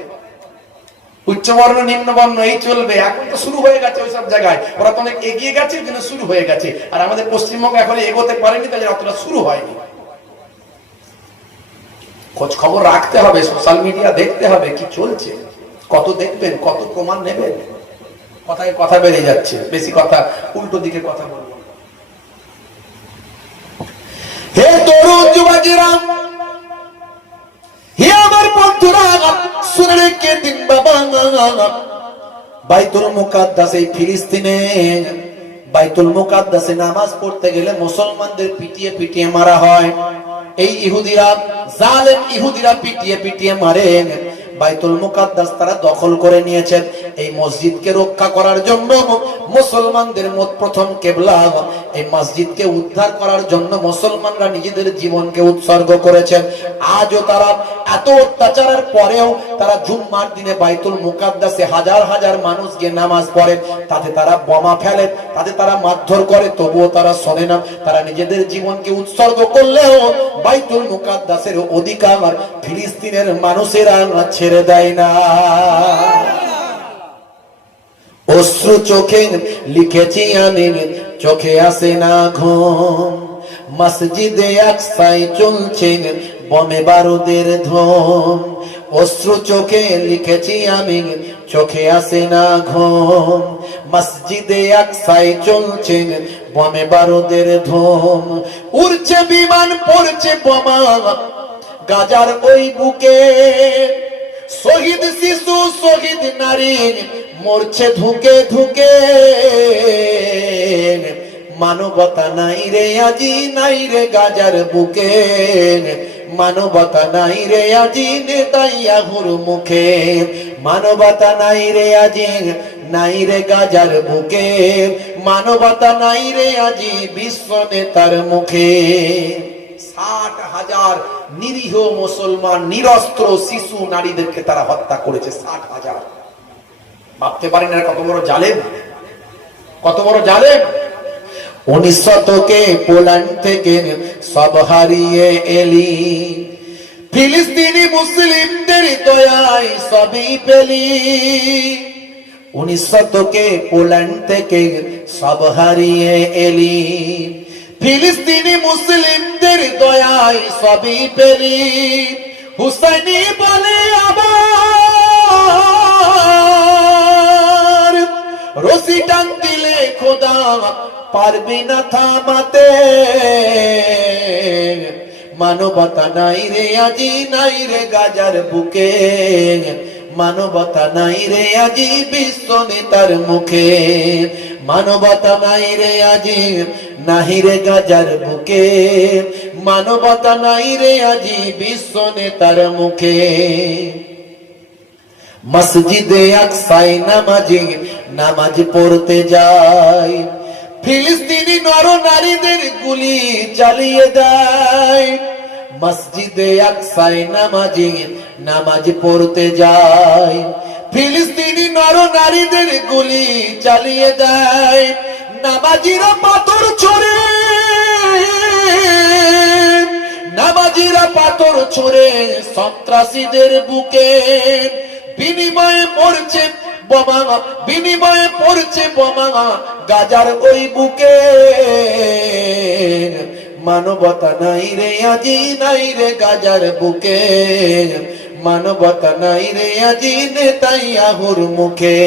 উচ্চ বর্ণ নিম্ন বর্ণ এই চলবে। এখন তো শুরু হয়ে গেছে ওইসব জায়গায়, ওরা তো অনেক এগিয়ে গেছে, কিন্তু শুরু হয়ে গেছে। আর আমাদের পশ্চিমবঙ্গ এখন এগোতে পারেনি, তাই অতটা শুরু হয়নি। খোঁজ খবর রাখতে হবে, সোশ্যাল মিডিয়া দেখতে হবে কি চলছে, কত দেখবেন, কত প্রমাণ নেবেন। কথায় কথা বেড়ে যাচ্ছে, বেশি কথা উল্টো দিকে কথা বলবো। হে তরুণ যুবকেরা, হে আমার বন্ধুরা, শুনে রেখে দিন বাবা, বাইতুল মুকাদ্দাস এই ফিলিস্তিনে, বাইতুল মুকাদ্দাসে নামাজ পড়তে গেলে মুসলমানদের পিটিয়ে পিটিয়ে মারা হয়। এই ইহুদিরা, জালেম ইহুদিরা পিটিয়ে পিটিয়ে মারে। বাইতুল মুকাদ্দাস তারা দখল করে নিয়েছেন। এই মসজিদকে রক্ষা করার জন্য মুসলমানদের প্রথম কেবলা, এই মসজিদকে উদ্ধার করার জন্য মুসলমানরা নিজেদের জীবনকে উৎসর্গ করেছেন। আজও তারা এত অত্যাচারের পরেও তারা জুম্মার দিনে বাইতুল মুকাদ্দাসে হাজার হাজার মানুষ গিয়ে নামাজ পড়ে, তাতে তারা বোমা ফেলে, তাতে তারা মারধর করে, তবুও তারা শোনে না। তারা নিজেদের জীবনকে উৎসর্গ করলেও বাইতুল মুকাদ্দাসের অধিকার ফিলিস্তিনের মানুষেরা ছেড়ে দেয় না। অশ্রু চোখে লিখেছি আমি, চোখে আসে না ঘুম, মসজিদে আকসায় চলছে বোমে বারুদের ধুম। অশ্রু চোখে লিখেছি আমি, চোখে আসে না ঘুম, মসজিদে আকসায় চলছে বোমে বারুদের ধুম। উড়ছে বিমান, পড়ছে বোমা গাজার ওই বুকে, শহীদ শিশু শহীদ নারী মরছে ধুকে ধুকে। মানবতা নাই রে আজি, নাই রে গাজার বুকে, মানবতা নাই রে আজি নেতাইয়াহুর মুখে, মানবতা নাই রে আজি, নাই রে গাজার বুকে, মানবতা নাই রে আজি বিশ্ব নেতার মুখে। 60,000 নিরীহ মুসলমান নিরস্ত্র শিশু নারীদেরকে তারা হত্যা করেছে। 60,000। ভাবতে পারেন না কত বড় জালেম, কত বড় জালেম। 19 শতকে পোল্যান্ড থেকে সব হারিয়ে এলি, ফিলিস্তিনি মুসলিমদের দয়ায় সবই পেলি। 19 শতকে পোল্যান্ড থেকে সব হারিয়ে এলি, ফিলিস্তিনি মুসলিমদের দয়ায় সবই পেলি। হুসাইনি বলে আবার, রশি টান দিলে খোদা পারবি না থামাতে। মানবতা নাই রে আজি, নাই রে গাজার বুকে, মানবতা নাই রে আজি বিশ্ব নেতার মুখে, মানবতা নাই রে আজি, নাহি রে গাজার বুকে, মানবতা নাই রে আজি বিশ্ব নেতার মুখে। মসজিদে আকসায় নামাজি নামাজ পড়তে যায়, ফিলিস্তিনি নর নারীদের গুলি চালিয়ে দেয়। মসজিদে আকসায় নামাজি নামাজ পড়তে যায়, ফিলিস্তিনি নর নারীদের গুলি চালিয়ে দেয়। নামাজিরা পাথর ছোড়ে, নামাজিরা পাথর ছোড়ে সন্ত্রাসীদের বুকে। বিনিময়ে মরছে বোমা, বিনিময়ে পড়ছে বোমা গাজার ওই বুকে। মানবতা নাই রে আজি, নাই রে গাজার বুকে, মানবতা নাই রে আজি নেতাইয়াহুর মুখে,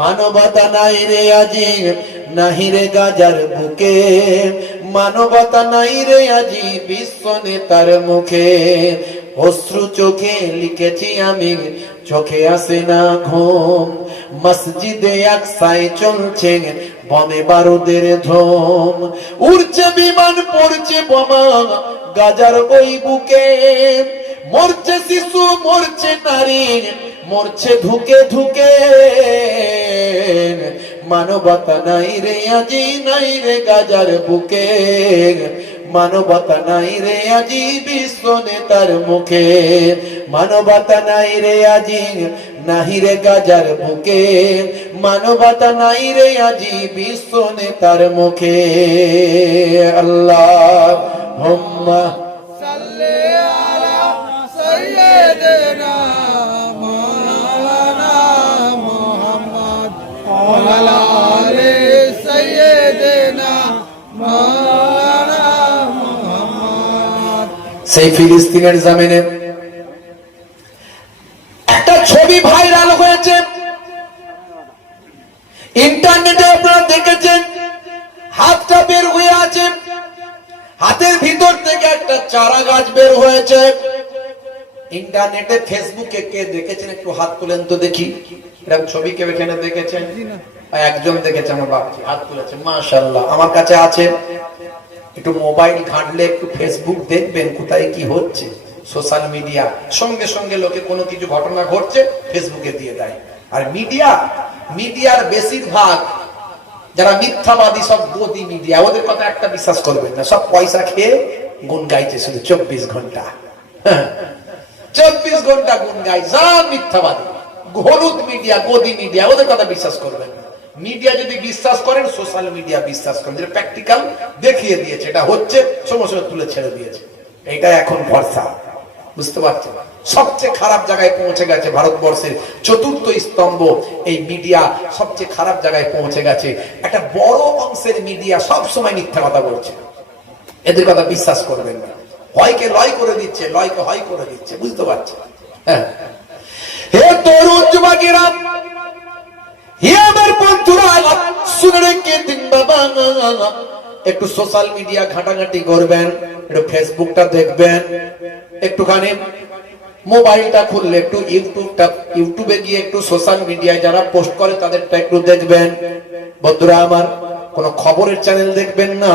মানবতা নাই রে আজি, নাহি রে গাজার বুকে, মানবতা নাই রে আজি বিশ্ব নেতার মুখে। অশ্রু চোখে লিখেছি আমি, চোখে আসে না ঘুম, মসজিদে আকসায় চলছে বোমে বারুদের ধুম। উড়ছে বিমান, পড়ছে বোমা গাজার ওই বুকে, মরছে শিশু মরছে নারী মরছে ধুকে ধুকে। মানবতা নাই রে আজি, নাই রে গাজার বুকে, মানবতা নাই রে আজি বিশ্ব নেতার মুখে, মানবতা নাই রে আজি, নাহি রে গাজার বুকে, মানবতা নাই রে আজি বিশ্ব নেতার মুখে। আল্লাহুম্মা সাল্লি আলা সাইয়্যিদিনা মাওলানা মুহাম্মদ ওয়া আলা আলি সাইয়্যিদিনা মাওলানা মুহাম্মদ। সেই ফিলিস্তিনের জমিনে একটা ছবি ভাইরাল হয়েছে, ইন্টারনেটে আপনারা দেখেছেন। হাতটা বের হয়ে আছে, হাতের ভিতর থেকে একটা চারা গাছ বের হয়েছে। ইন্টারনেটে ফেসবুকে কে দেখেছেন একটু হাত তুলেন তো দেখি। এরকম ছবি কেউ এখানে দেখেছেন? একজন দেখেছে, আমার বাপজি হাত তুলেছে, মাশাআল্লাহ। আমার কাছে আছে, একটু মোবাইল ঘাঁটলে একটু ফেসবুক দেখবেন কোথায় কি হচ্ছে। সোশ্যাল মিডিয়া সঙ্গে সঙ্গে লোকে কোনো কিছু ঘটনা ঘটছে ফেসবুকে দিয়ে দেয়। আর মিডিয়ার বেশিরভাগ যারা মিথ্যাবাদী, সব গদি মিডিয়া, ওদের কথা একটা বিশ্বাস করবেন না, সব পয়সা খেয়ে গুণ গাইছে শুধু 24 ঘন্টা। 24 ঘন্টা গুণ গায়, যা মিথ্যাবাদী হলুদ মিডিয়া, গদি মিডিয়া, ওদের কথা বিশ্বাস করবেন না। মিডিয়া যদি বিশ্বাস করেন, সোশ্যাল মিডিয়া বিশ্বাস করেন, যেটা প্র্যাকটিক্যাল দেখিয়ে দিয়েছে, এটা হচ্ছে, সময় সময় তুলে ছেড়ে দিয়েছে। এটা এখন ভরসা, বুঝতে পারছেন? সবচেয়ে খারাপ জায়গায় পৌঁছে গেছে ভারতবর্ষের চতুর্থ স্তম্ভ এই মিডিয়া, সবচেয়ে খারাপ জায়গায় পৌঁছে গেছে। একটা বড় অংশের মিডিয়া সব সময় মিথ্যা কথা বলছে, এদের কথা বিশ্বাস করবেন না। হয়কে লয় করে দিচ্ছে, লয়কে হয় করে দিচ্ছে, বুঝতে পারছেন? হ্যাঁ, হে তরুণ যুবকেরা, হে আমার বন্ধুরা, শুনে রেখে দিন বাবা, একটু সোশ্যাল মিডিয়া ঘাটাঘাটি করবেন, একটু ফেসবুকটা দেখবেন, একটুখানি মোবাইলটা খুললে একটু ইউটিউবে গিয়ে একটু সোশ্যাল মিডিয়ায় যারা পোস্ট করে তাদেরটা একটু দেখবেন। বন্ধুরা আমার, কোন খবরের চ্যানেল দেখবেন না,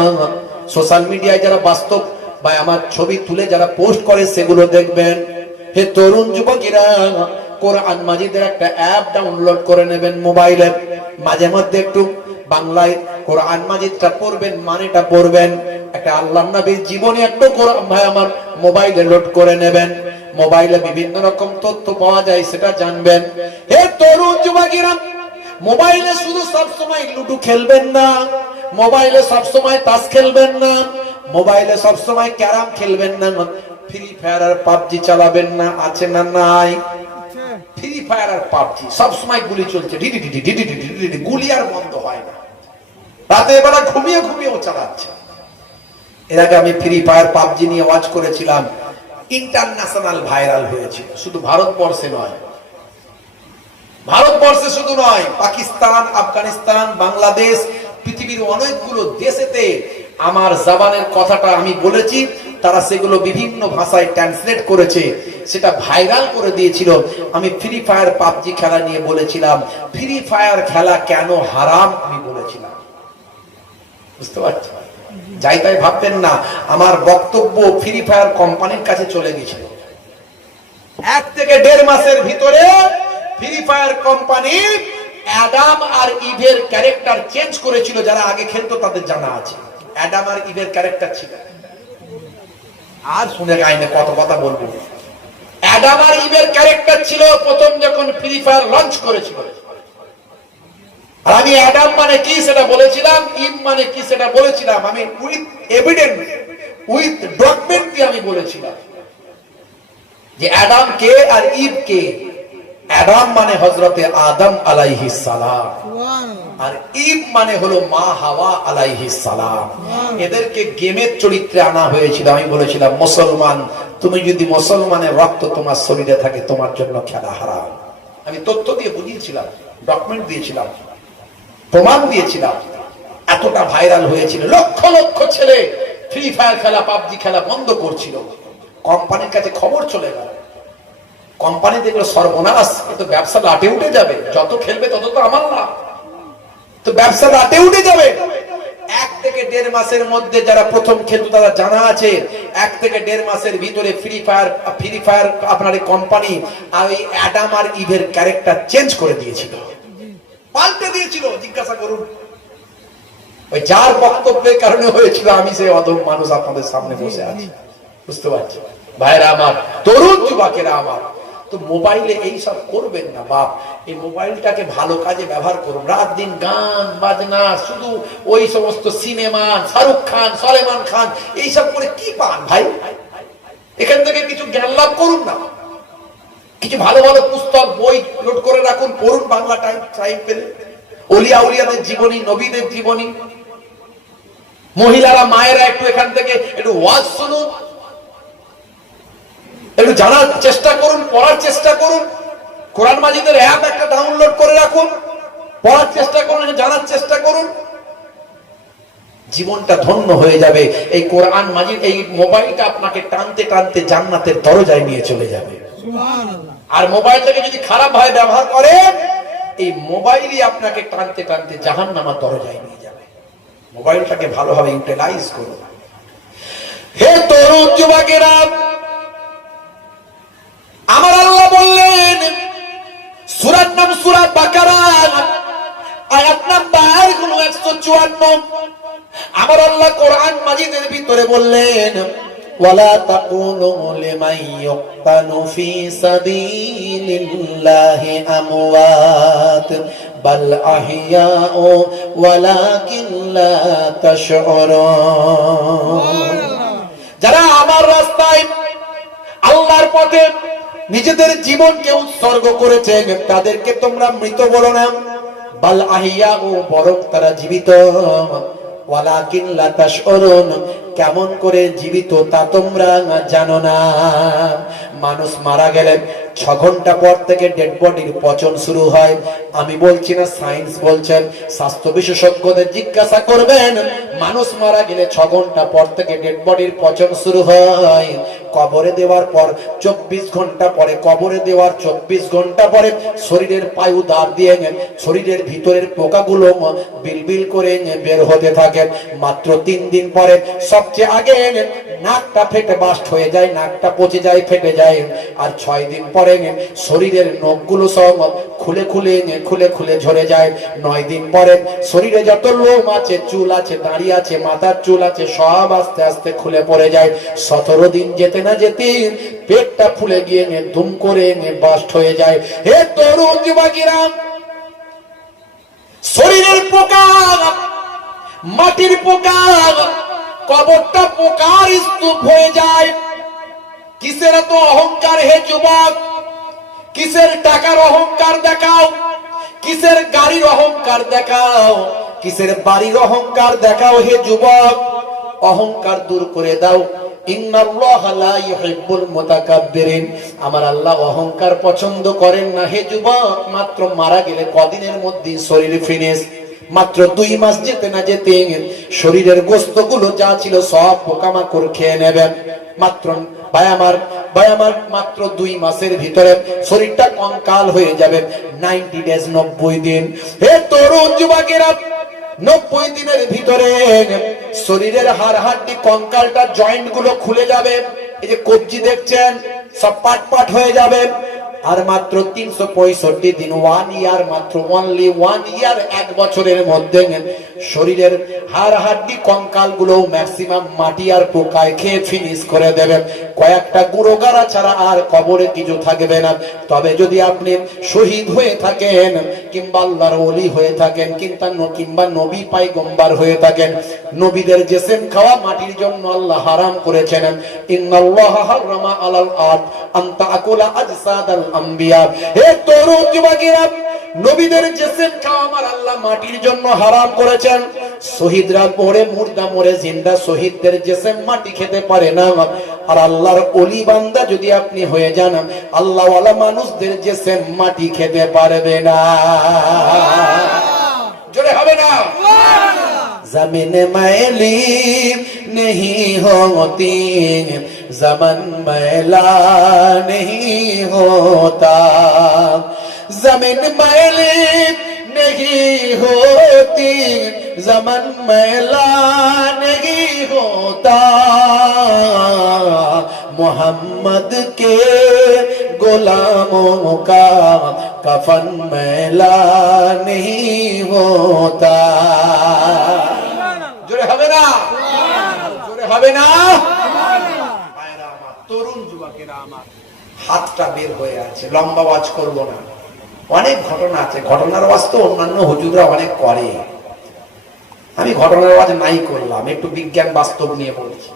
সোশ্যাল মিডিয়ায় যারা বাস্তব বা আমার ছবি তুলে যারা পোস্ট করে সেগুলো দেখবেন। হে তরুণ যুবকেরা, কোরআন মাজিদের একটা অ্যাপ ডাউনলোড করে নেবেন মোবাইলে, মাঝে মধ্যে একটু বাংলায় কোরআন মাজিদটা পড়বেন, মানেটা পড়বেন। একটা আল্লাহর নবীর জীবনী একটু কোরআন ভাই আমার মোবাইলে লোড করে নেবেন, মোবাইলে বিভিন্ন রকম তথ্য পাওয়া যায়, সেটা জানবেন। হে তরুণ যুবকেরা, মোবাইলে শুধু সবসময় লুডু খেলবেন না, মোবাইলে সবসময় তাস খেলবেন না, মোবাইলে সবসময় ক্যারাম খেলবেন না, ফ্রি ফায়ার আর পাবজি চালাবেন না, আছে না নাই? ফ্রি ফায়ার আর পাবজি সবসময় গুলি চলছে, গুলি আর বন্ধ হয় না, রাতে বেলা ঘুমিয়ে ঘুমিয়েও চালাচ্ছে। এর আগে আমি ফ্রি ফায়ার পাবজি নিয়ে ওয়াচ করেছিলাম, ইন্টারন্যাশনাল ভাইরাল হয়েছিল, শুধু ভারতবর্ষে নয়, ভারতবর্ষে শুধু নয়, পাকিস্তান, আফগানিস্তান, বাংলাদেশ, পৃথিবীর অনেকগুলো দেশেতে আমার জবানের কথাটা আমি বলেছি, তারা সেগুলো বিভিন্ন ভাষায় ট্রান্সলেট করেছে, সেটা ভাইরাল করে দিয়েছিল। আমি ফ্রি ফায়ার পাবজি খেলা নিয়ে বলেছিলাম, ফ্রি ফায়ার খেলা কেন হারাম আমি বলেছিলাম, বুঝতে পারছি? যাই তাই ভাববেন না, আমার বক্তব্য ফ্রি ফায়ার কোম্পানির কাছে চলে গেছিল। 1 থেকে 1.5 মাসের ভিতরে ফ্রি ফায়ার কোম্পানি অ্যাডাম আর ইভের ক্যারেক্টার চেঞ্জ করেছিল। যারা আগে খেলতো তাদের জানা আছে, অ্যাডাম আর ইভের ক্যারেক্টার ছিল। আর শুনে গাইনে কত কথা বলবো। অ্যাডাম আর ইভের ক্যারেক্টার ছিল প্রথম যখন ফ্রি ফায়ার লঞ্চ করেছিল। আর আমি অ্যাডাম মানে কি সেটা বলেছিলাম, ইভ মানে কি সেটা বলেছিলাম, আমি উইথ এভিডেন্স, উইথ ডকুমেন্ট দিয়ে আমি বলেছিলাম যে অ্যাডাম কে আর ইভ কে। অ্যাডাম মানে হযরতে আদম আলাইহিস সালাম, আর ইভ মানে হলো মা হাওয়া আলাইহিস সালাম। এদেরকে গেমের চরিত্রে আনা হয়েছিল। আমি বলেছিলাম, মুসলমান, তুমি যদি মুসলমানের রক্ত তোমার শরীরে থাকে, তোমার জন্য খেলা হারাম। আমি তথ্য দিয়ে বুঝিয়েছিলাম, ডকুমেন্ট দিয়েছিলাম, প্রমাণ দিয়েছিলাম। এতটা ভাইরাল হয়েছিল, লক্ষ লক্ষ ছেলে ফ্রি ফায়ার খেলা, পাবজি খেলা বন্ধ করছিল। কোম্পানির কাছে খবর চলে গেল, কোম্পানি দেখলো সর্বনাশ, তো ব্যবসা লাটে উঠে যাবে, যত খেলবে তত তো আমার লাভ, তো ব্যবসা লাটে উঠে যাবে। 1 থেকে 1.5 মাসের মধ্যে যারা প্রথম খেলতো তারা জানা আছে, 1 থেকে 1.5 মাসের ভিতরে ফ্রি ফায়ার আপনার কোম্পানি আর ওই অ্যাডাম আর ইভের ক্যারেক্টার চেঞ্জ করে দিয়েছিল, পাল্টে দিয়েছিল। জিজ্ঞাসা করুন, ওই যার বক্তব্যের কারণে হয়েছিল, আমি সেই অধম মানুষ আপনাদের সামনে বসে আছি, বুঝতে পারছি? ভাইরা আমার, তরুণ যুবকেরা আমার, তো মোবাইলে এই সব করবেন না বাপ। এই মোবাইলটাকে ভালো কাজে ব্যবহার করুন। রাত দিন গান বাজনা, শুধু ওই সমস্ত সিনেমা, শাহরুখ খান, সলেমান খান, এইসব করে কি পান ভাই? এখান থেকে কিছু জ্ঞান লাভ করুন না, কিছু ভালো ভালো পুস্তক বই লোড করে রাখুন, পড়ুন বাংলা টাইম পেলে। ওলিয়া উলিয়াদের জীবনী, নবীদের জীবনী, মহিলারা মায়েরা একটু এখান থেকে একটু ওয়াজ শুনুন, একটু জানার চেষ্টা করুন, পড়ার চেষ্টা করুন। কোরআন মাজিদের অ্যাপ একটা ডাউনলোড করে রাখুন, পড়ার চেষ্টা করুন, জানার চেষ্টা করুন, জীবনটা ধন্য হয়ে যাবে। এই কোরআন মাজিদ, এই মোবাইলটা আপনাকে টানতে টানতে জান্নাতের দরজায় নিয়ে চলে যাবে। আর মোবাইলটাকে যদি খারাপ ভাবে ব্যবহার করেন, এই মোবাইলই আপনাকে টানতে টানতে জাহান্নামের দরজায় নিয়ে যাবে। মোবাইলটাকে ভালোভাবে ইউটিলাইজ করুন। হে তরুণ যুবকেরা, করলাম সূরা বাকারা আয়াত নাম্বার 154। আমার আল্লাহ কোরআন মাজিদের ভিতরে বললেন, ওয়ালা তাকুলু লিমান ইউকতালু ফি সাবিলিল্লাহি আমওয়াত বাল আহইয়াউ ওয়ালাকিন লা তাশউরুন। যারা আমার রাস্তায় আল্লাহর পথে নিজেদের জীবনকে উৎসর্গ করেছে তাদেরকে তোমরা মৃত বলো না, বাল আহইয়াউ বরং তারা জীবিত, ওয়ালাকিন লা তাশউরুন কেমন করে জীবিত তা তোমরা জানো না। মানুষ মারা গেলে 6 ঘন্টা পর থেকে ডেড বডির পচন শুরু হয়। আমি বলছি না, সায়েন্স বলছেন। স্বাস্থ্য বিশেষজ্ঞদের জিজ্ঞাসা করবেন, মানুষ মারা গেলে 6 ঘন্টা পর থেকে ডেড বডির পচন শুরু হয়। কবরে দেওয়ার পর 24 ঘন্টা পরে, কবরে দেওয়ার 24 ঘন্টা পরে শরীরের পায়ু দাঁড় দিয়ে শরীরের ভিতরের পোকাগুলো বিলবিল করে বের হতে থাকে। মাত্র 3 দিন পরে সবচেয়ে আগে নাকটা ফেটে বাস্ট হয়ে যায়, নাকটা পচে যায়, ফেটে যায়। আর 6 দিন পরে শরীরের নখগুলো সব খুলে খুলে ঝরে যায়। 9 দিন পরে শরীরে যত লোম আছে, চুল আছে, দাড়ি আছে, মাথার চুল আছে, সব আস্তে আস্তে খুলে পড়ে যায়। 17 দিন যেতে না যেতে পেটটা ফুলে গিয়ে ধুম করে বাস্ট হয়ে যায়। হে তরুণ যুবকেরা, শরীরের পোকা, মাটির পোকা, কবরটা পোকার স্তূপ হয়ে যায়। কিসের এত অহংকার হে যুবক? কিসের টাকার অহংকার দেখাও? কিসের গাড়ির অহংকার দেখাও? কিসের বাড়ির অহংকার দেখাও হে যুবক? অহংকার দূর করে দাও। ইন্নাল্লাহা লা ইউহিব্বুল মুতাকাব্বিরিন। আমার আল্লাহ অহংকার পছন্দ করেন না হে যুবক। মাত্র মারা গেলে কদিনের মধ্যে শরীর ফিনিশ। মাত্র 2 মাস যেতে না যেতে শরীরের গোশতগুলো যা ছিল সব পোকামাকড় খেয়ে নেবে। মাত্র ভাই আমার মাত্র 2 মাসের ভিতরে শরীরটা কঙ্কাল হয়ে যাবে। 90 ডেজ, 90 দিন। হে তরুণ যুবকেরা, 90 দিনের ভিতরে শরীরের হাড় হাড্ডি, কঙ্কালটা, জয়েন্ট গুলো খুলে যাবে। এই যে কবজি দেখছেন, সব পাট হয়ে যাবে। আর মাত্র 365 দিন, 1 ইয়ার, মাত্র অনলি 1 ইয়ার, 1 বছরের মধ্যে শরীরের হাড় হাড্ডি, কঙ্কাল গুলো ম্যাক্সিমাম মাটি আর পোকায় খেয়ে ফিনিশ করে দেবে। কয়েকটা গুঁড়ো গাড়া ছাড়া আর কবরে কিছু থাকবে না। তবে যদি আপনি শহীদ হয়ে থাকেন, কিংবা আল্লাহর ওলি হয়ে থাকেন, কিংবা নবী পায়গম্বর হয়ে থাকেন, নবীদের জিসম খাওয়া মাটির জন্য আল্লাহ হারাম করেছেন। ইন্নাল্লাহা হারামা আলাল আরদ আন তাকুলা আজসাদাল আম্বিয়া। হে তরুণ যুবকেরা, নবীদের জিসম খাওয়া আমার আল্লাহ মাটির জন্য হারাম করেছেন। শহীদরা মরে, মুর্দা মরে, জিন্দা শহীদদের জিসম মাটি খেতে পারে না। আর আল্লাহর ওলি বান্দা যদি আপনি হয়ে যান, আল্লাহ ওয়ালা মানুষদের জিসম মাটি খেতে পারবে না। জোরে হবে না? जमीन मैली नहीं होती, जमन मैला नहीं होता। जमीन मैली नहीं होती, जमन मैला नहीं होता। मोहम्मद के गुलामों का कफन मैला नहीं होता। জোরে হবে না? জোরে হবে না? তরুণ যুবকেরা আমার, হাতটা বের হয়ে আছে, লম্বা ওয়াজ করব না। অনেক ঘটনা আছে, ঘটনার ওয়াজ তো অন্যান্য হুজুররা অনেক করে। আমি ঘটনার ওয়াজ নাই করলাম, একটু বিজ্ঞান বাস্তব নিয়ে বলছি।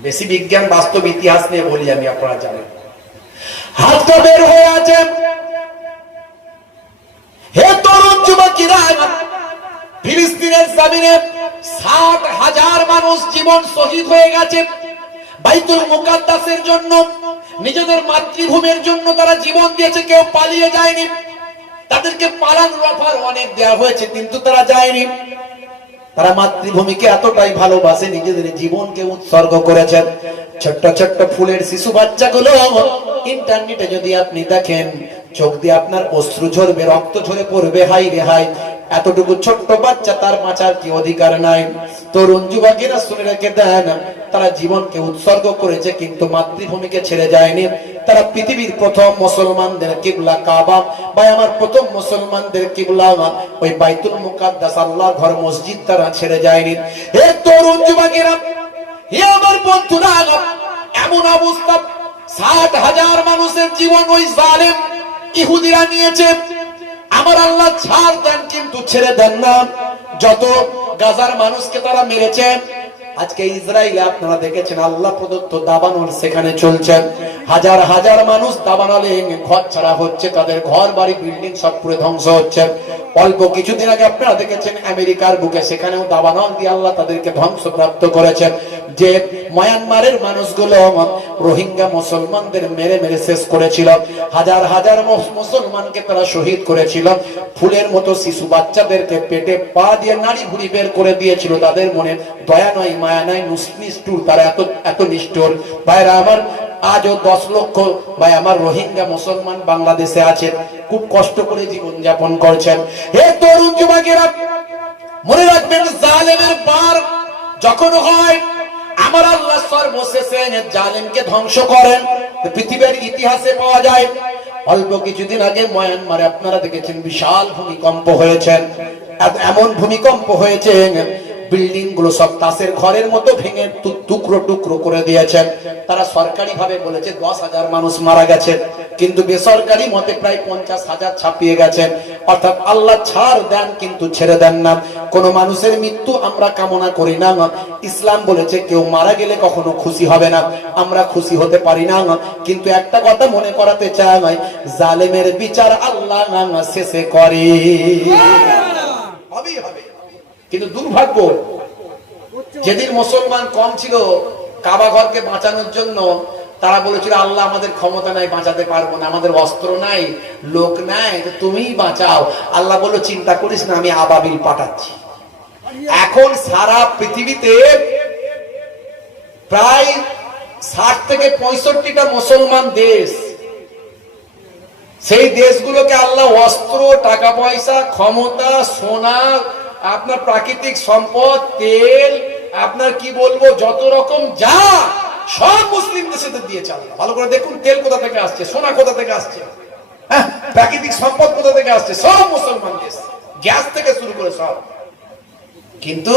বেশি বিজ্ঞান বাস্তব ইতিহাস নিয়ে বলি আমি, আপনারা জানেন। হাতটা বের হয়ে আছে। হে তরুণ যুবকেরা, ফিলিস্তিনের জমিনে 60,000 মানুষ জীবন শহীদ হয়ে গেছে। বাইতুল মুকাদ্দাসের জন্য, নিজেদের মাতৃভূমির জন্য তারা জীবন দিয়েছে। কেউ পালিয়ে যায়নি। তাদেরকে পালানোর অফার অনেক দেওয়া হয়েছে, কিন্তু তারা যায়নি। তারা মাতৃভূমিকে এতটাই ভালোবাসে, নিজেদের জীবনকে উৎসর্গ করেছেন। ছোট্ট ছোট্ট ফুলের শিশু বাচ্চাগুলো ইন্টারনেটে যদি আপনি দেখেন, চোখ দিয়ে আপনার অশ্রু ঝরবে, রক্ত ঝরে পড়বে। হাই রে হাই, এতটুকু ছোট্ট বাচ্চা, তার বাঁচার কি অধিকার নাই? তরুণ যুবকেরা শুনে রেখে দেন, তারা জীবনকে উৎসর্গ করেছে কিন্তু মাতৃভূমিকে ছেড়ে যায়নি। তারা পৃথিবীর প্রথম মুসলমানদের কিবলা কাবা, ভাই আমার প্রথম মুসলমানদের কিবলা ওই বাইতুল মুকাদ্দাস আল্লাহর ঘর মসজিদ তারা ছেড়ে যায়নি। হে তরুণ যুবকেরা, হে আমার বন্ধুরা, এমন অবস্থা 60,000 মানুষের জীবন ওই জালেম ইহুদিরা নিয়েছে। আমার আল্লাহ ছাড় দেন কিন্তু ছেড়ে দেন না। যত গাজার মানুষকে তারা মেরেছে, আজকে ইসরায়েলে আপনারা দেখেছেন আল্লাহ প্রদত্ত দাবানল সেখানে চলছে। হাজার হাজার মানুষ দাবানলে ঘর ছাড়া হচ্ছে, তাদের ঘর বাড়ি বিল্ডিং সব পুরো ধ্বংস হচ্ছে। অল্প কিছুদিন আগে আপনারা দেখেছেন আমেরিকার বুকে, সেখানেও দাবানল দিয়ে আল্লাহ তাদেরকে ধ্বংসপ্রাপ্ত করেছেন। যে মায়ানমারের মানুষগুলো রোহিঙ্গা মুসলমানদের মেরে মেরে শেষ করেছিল, হাজার হাজার মুসলমানকে তারা শহীদ করেছিল, ফুলের মতো শিশু বাচ্চাদেরকে পেটে পা দিয়ে নাড়ি ভুড়ি বের করে দিয়েছিল। তাদের মনে দয়া নয়, মায়া নাই, নিষ্ঠুর, তারা এত এত নিষ্ঠুর। ভাইরা আমার, আজও 10 লক্ষ ভাই আমার রোহিঙ্গা মুসলমান বাংলাদেশে আছে, খুব কষ্ট করে জীবন যাপন করছেন। হে তরুণ যুবকেরা, মনে রাখবেন জালেমের বার যখন হয়, আমার আল্লাহ সর্বশেষে জালেমকে ধ্বংস করেন। পৃথিবীর ইতিহাসে পাওয়া যায়, অল্প কিছুদিন আগে মায়ানমারে আপনারা দেখেছেন বিশাল ভূমিকম্প হয়েছে। এমন ভূমিকম্প হয়েছে বিল্ডিং গুলো সব তাসের ঘরের মতো ভেঙে টুকরো টুকরো করে দিয়েছেন। তারা সরকারি ভাবে বলেছে 10,000 মানুষ মারা গেছে, কিন্তু বেসরকারি মতে প্রায় 50,000 ছাপিয়ে গেছেন। অর্থাৎ আল্লাহ ছাড় দেন কিন্তু ছেড়ে দেন না। কোন মানুষের মৃত্যু আমরা কামনা করি না। ইসলাম বলেছে কেউ মারা গেলে কখনো খুশি হবে না, আমরা খুশি হতে পারি না। কিন্তু একটা কথা মনে করাতে চাই, জালেমের বিচার আল্লাহ শেষে করে, হবেই হবে। কিন্তু দুর্ভাগ্য, যেদিন মুসলমান কম ছিল, কাবা ঘরকে বাঁচানোর জন্য তারা বলেছিল আল্লাহ আমাদের ক্ষমতা নাই, বাঁচাতে পারবো না, আমাদের অস্ত্র নাই, লোক নাই, তুমিই বাঁচাও। আল্লাহ বলল চিন্তা করিস না, আমি আবাবিল পাঠাচ্ছি। এখন সারা পৃথিবীতে প্রায় 60 থেকে 65টা মুসলমান দেশ, সেই দেশগুলোকে আল্লাহ অস্ত্র, টাকা পয়সা, ক্ষমতা, সোনা, আপনার প্রাকৃতিক সম্পদ, তেল, আপনার কি বলবো, যত রকম যা সব মুসলিম দেশেদের দিয়েছে আল্লাহ। ভালো করে দেখুন, তেল কোথা থেকে আসছে, সোনা কোথা থেকে আসছে, হ্যাঁ, প্রাকৃতিক সম্পদ কোথা থেকে আসছে, সব মুসলমান দেশ, গ্যাস থেকে শুরু করে সব। কিন্তু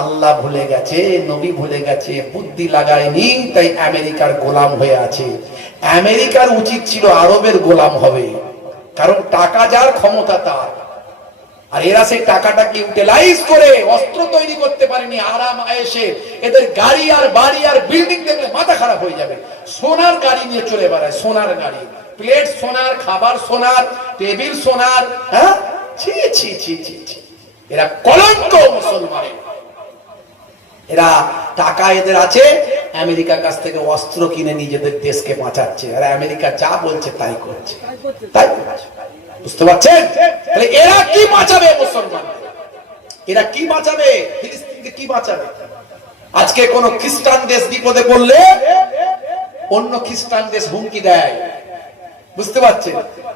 আল্লাহ ভুলে গেছে, নবী ভুলে গেছে, বুদ্ধি লাগায়নি, তাই আমেরিকার গোলাম হয়ে আছে। আমেরিকার উচিত ছিল আরবের গোলাম হবে, কারণ টাকা যার, ক্ষমতা তার। আর এরা সেই টাকাটাকে ইউটিলাইজ করে অস্ত্র তৈরি করতে পারেনি। আরাম আয়েশে এদের গাড়ি আর বাড়ি আর বিল্ডিং দেখলে মাথা খারাপ হয়ে যাবে। সোনার গাড়ি নিয়ে চলে বেড়ায়, সোনার গাড়ি, প্লেট সোনার, খাবার সোনার, টেবিল সোনার। হ্যাঁ, ছি ছি ছি ছি ছি, এরা কলঙ্ক মুসলমানের। এরা টাকা এদের আছে, আমেরিকার কাছ থেকে অস্ত্র কিনে নিজেদের দেশকে বাঁচাচ্ছে, আর আমেরিকা যা বলছে তাই করছে, তাই করছে। বুঝতে পারছেন? তাহলে এরা কি বাঁচাবে মুসলমান? এরা কি বাঁচাবে? ফিলিস্তিনকে কি বাঁচাবে? আজকে কোন খ্রিস্টান দেশ বিপদে পড়লে অন্য খ্রিস্টান দেশ হুমকি দেয়। বুঝতে পারছেন?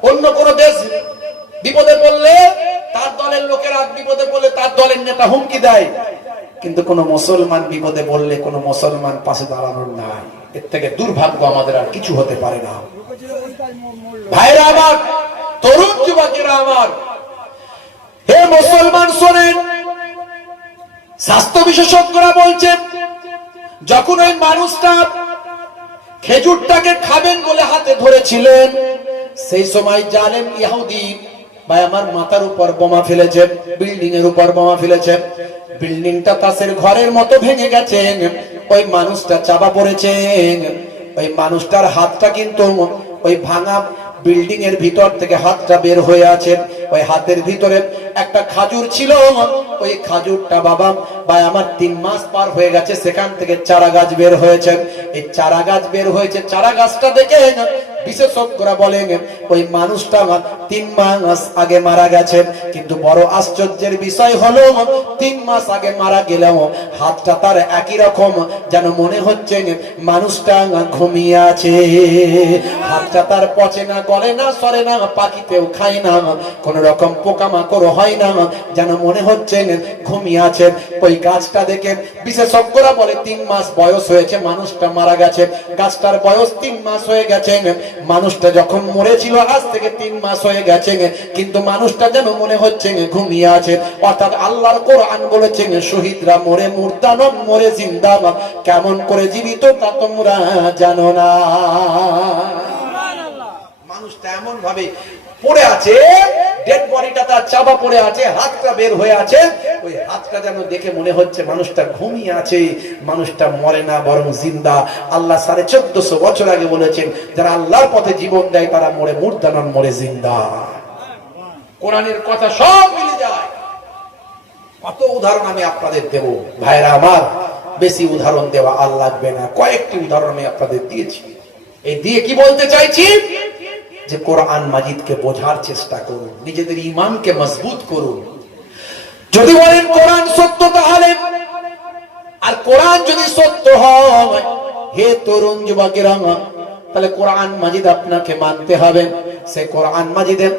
অন্য কোন দেশ বিপদে পড়লে তার দলের লোকেরা বিপদে পড়লে তার দলের নেতা হুমকি দেয়। কিন্তু কোন মুসলমান বিপদে পড়লে কোন মুসলমান পাশে দাঁড়ানোর নাই। এর থেকে দুর্ভাগ্য আমাদের আর কিছু হতে পারে না। ভাইরা আমার, তরুণ যুবকেরা আমার, হে মুসলমান শোনেন, স্বাস্থ্য বিশেষজ্ঞরা বলছেন যখন ওই মানুষটা খেজুরটাকে খাবেন বলে হাতে ধরেছিলেন, সেই সময় জালেম ইহুদি ভাই আমার মাথার উপর বোমা ফেলেছেন, বিল্ডিং এর উপর বোমা ফেলেছেন। বিল্ডিংটা তাসের ঘরের মতো ভেঙে গেছে, ওই মানুষটা চাপা পড়েছেন। ওই মানুষটার হাতটা কিন্তু ওই ভাঙা বিল্ডিং এর ভিতর থেকে হাতটা বের হয়ে আছে। ওই হাতের ভিতরে একটা খাজুর ছিল, ওই খাজুরটা বাবা ভাই আমার 3 মাস পার হয়ে গেছে, সেখান থেকে চারা গাছ বের হয়েছে। এই চারা গাছ বের হয়েছে, চারা গাছটা দেখে বিশেষজ্ঞরা বলেন ওই মানুষটা 3 মাস আগে মারা গেছে, কিন্তু বড় আশ্চর্যের বিষয় হলো 3 মাস আগে মারা গেলেও হাতটা তার একই রকম, যেন মনে হচ্ছে মানুষটা ঘুমিয়ে আছে। হাতটা তার পচে না, গলে না, সরে না, পাখিতেও খায় না, কোন রকম পোকামাকড় হয় না, যেন মনে হচ্ছে ঘুমিয়ে আছে। ওই গাছটা দেখে বিশেষজ্ঞরা বলে 3 মাস বয়স হয়েছে, মানুষটা মারা গেছে। গাছটার বয়স 3 মাস হয়ে গেছে, মানুষটা যখন মরেছিল আজ থেকে 3 মাস হয়ে গেছে, কিন্তু মানুষটা যেন মনে হচ্ছে ঘুমিয়ে আছে। অর্থাৎ আল্লাহর কোরআন বলেছেন শহীদরা মরে মুর্দা নন, মরে জিন্দা। কেমন করে জীবিত তা তোমরা জানো না। মানুষটা এমন ভাবে পড়ে আছে, ডেড বডিটা তার চাপা পড়ে আছে, হাতটা বের হয়ে আছে, ওই হাতটা যেন দেখে মনে হচ্ছে মানুষটা ঘুমিয়ে আছে, মানুষটা মরে না বরং জিন্দা। আল্লাহ 1450 বছর আগে বলেছেন যারা আল্লাহর পথে জীবন দেয় তারা মরে মুর্দা নন, মরে জিন্দা। কোরআনের কথা সব মিলে যায়। কত উদাহরণ আমি আপনাদের দেব ভাইরা আমার, বেশি উদাহরণ দেওয়া আর লাগবে না, কয়েকটি উদাহরণ আমি আপনাদের দিয়েছি। এই দিয়ে কি বলতে চাইছি যে কোরআন মাজিদকে বোঝার চেষ্টা করুন, নিজেদের ঈমানকে মজবুত করুন। যদি বলেন কোরআন সত্য, তাহলে আর কোরআন যদি সত্য হয়, হে তরুণ যুবকেরা, তাহলে কোরআন মাজিদ আপনাকে মানতে হবে। সে কোরআন মাজিদের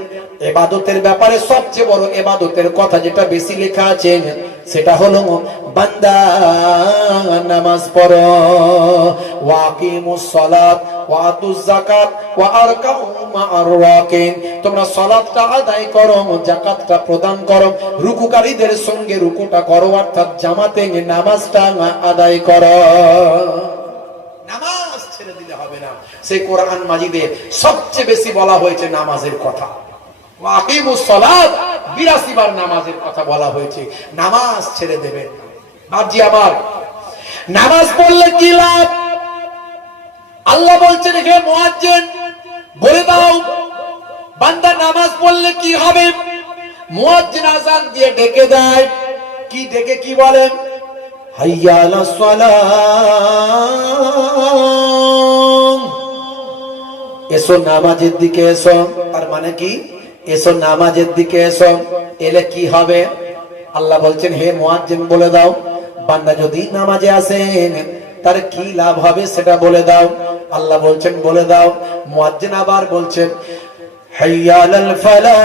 ইবাদতের ব্যাপারে সবচেয়ে বড় ইবাদতের কথা যেটা বেশি লেখা আছে সেটা হলো বান্দা নামাজ পড়ো, ওয়াকিমুস সালাত ওয়া আতুজ যাকাত ওয়া আরকাউ মা'আর রাকিন। তোমরা সালাতটা আদায় করো, যাকাতটা প্রদান করো, রুকুকারীদের সঙ্গে রুকুটা করো, অর্থাৎ জামাতে নামাজটা আদায় করো। নামাজ ছেড়ে দিলে হবে না। সেই কোরআন মাজিদে সবচেয়ে বেশি বলা হয়েছে নামাজের কথা। ওয়াকিমুস সালাত 82 বার নামাজের কথা বলা হয়েছে। নামাজ ছেড়ে দেবেন না। বাপজি আমার, নামাজ পড়লে কি লাভ? আল্লাহ বলছেন হে মুয়াজ্জিন বলে দাও বান্দা নামাজ পড়লে কি হবে। মুয়াজ্জিন আযান দিয়ে ডেকে দেয়, কি ডেকে কি বলেন? হাইয়া আলাস সালাম, এসো নামাজের দিকে এসো। তার মানে কি? এসো নামাজের দিকে এসো। এলে কি হবে? আল্লাহ বলছেন হে মুয়াজ্জিন বলে দাও বান্দা যদি নামাজে আসেন তার কি লাভ হবে সেটা বলে দাও। আল্লাহ বলছেন বলে দাও। মুয়াজ্জিন আবার বলছেন হাইয়া আলাল ফালাহ,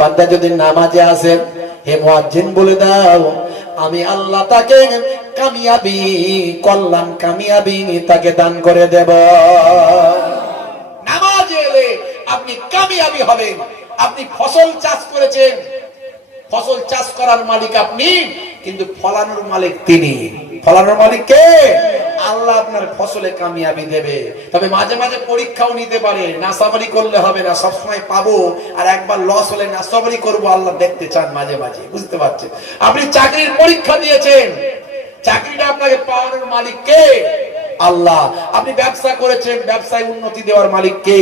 বান্দা যদি নামাজে আসে হে মুয়াজ্জিন বলে দাও আমি আল্লাহ তাকে কামিয়াবি, কল্যাণ কামিয়াবি তাকে দান করে দেব। নামাজে এলে আপনি কামিয়াবি হবেন। আপনি ফসল চাষ করেছেন, ফসল চাষ করার মালিক আপনি, কিন্তু ফলানোর মালিক তিনি। ফলানোর মালিক কে? আল্লাহ আপনার ফসলে কামিয়াবি দেবে। তবে মাঝে মাঝে পরীক্ষাও নিতে পারে। নাসাবারি করলে হবে না, সবসময় পাবো আর একবার লস হলে নাসাবারি করবো, আল্লাহ দেখতে চান মাঝে মাঝে। বুঝতে পারছেন? আপনি চাকরির পরীক্ষা দিয়েছেন, চাকরিটা আপনাকে পাওয়ানোর মালিক কে? আল্লাহ। আপনি ব্যবসা করেছেন, ব্যবসায় উন্নতি দেওয়ার মালিক কে?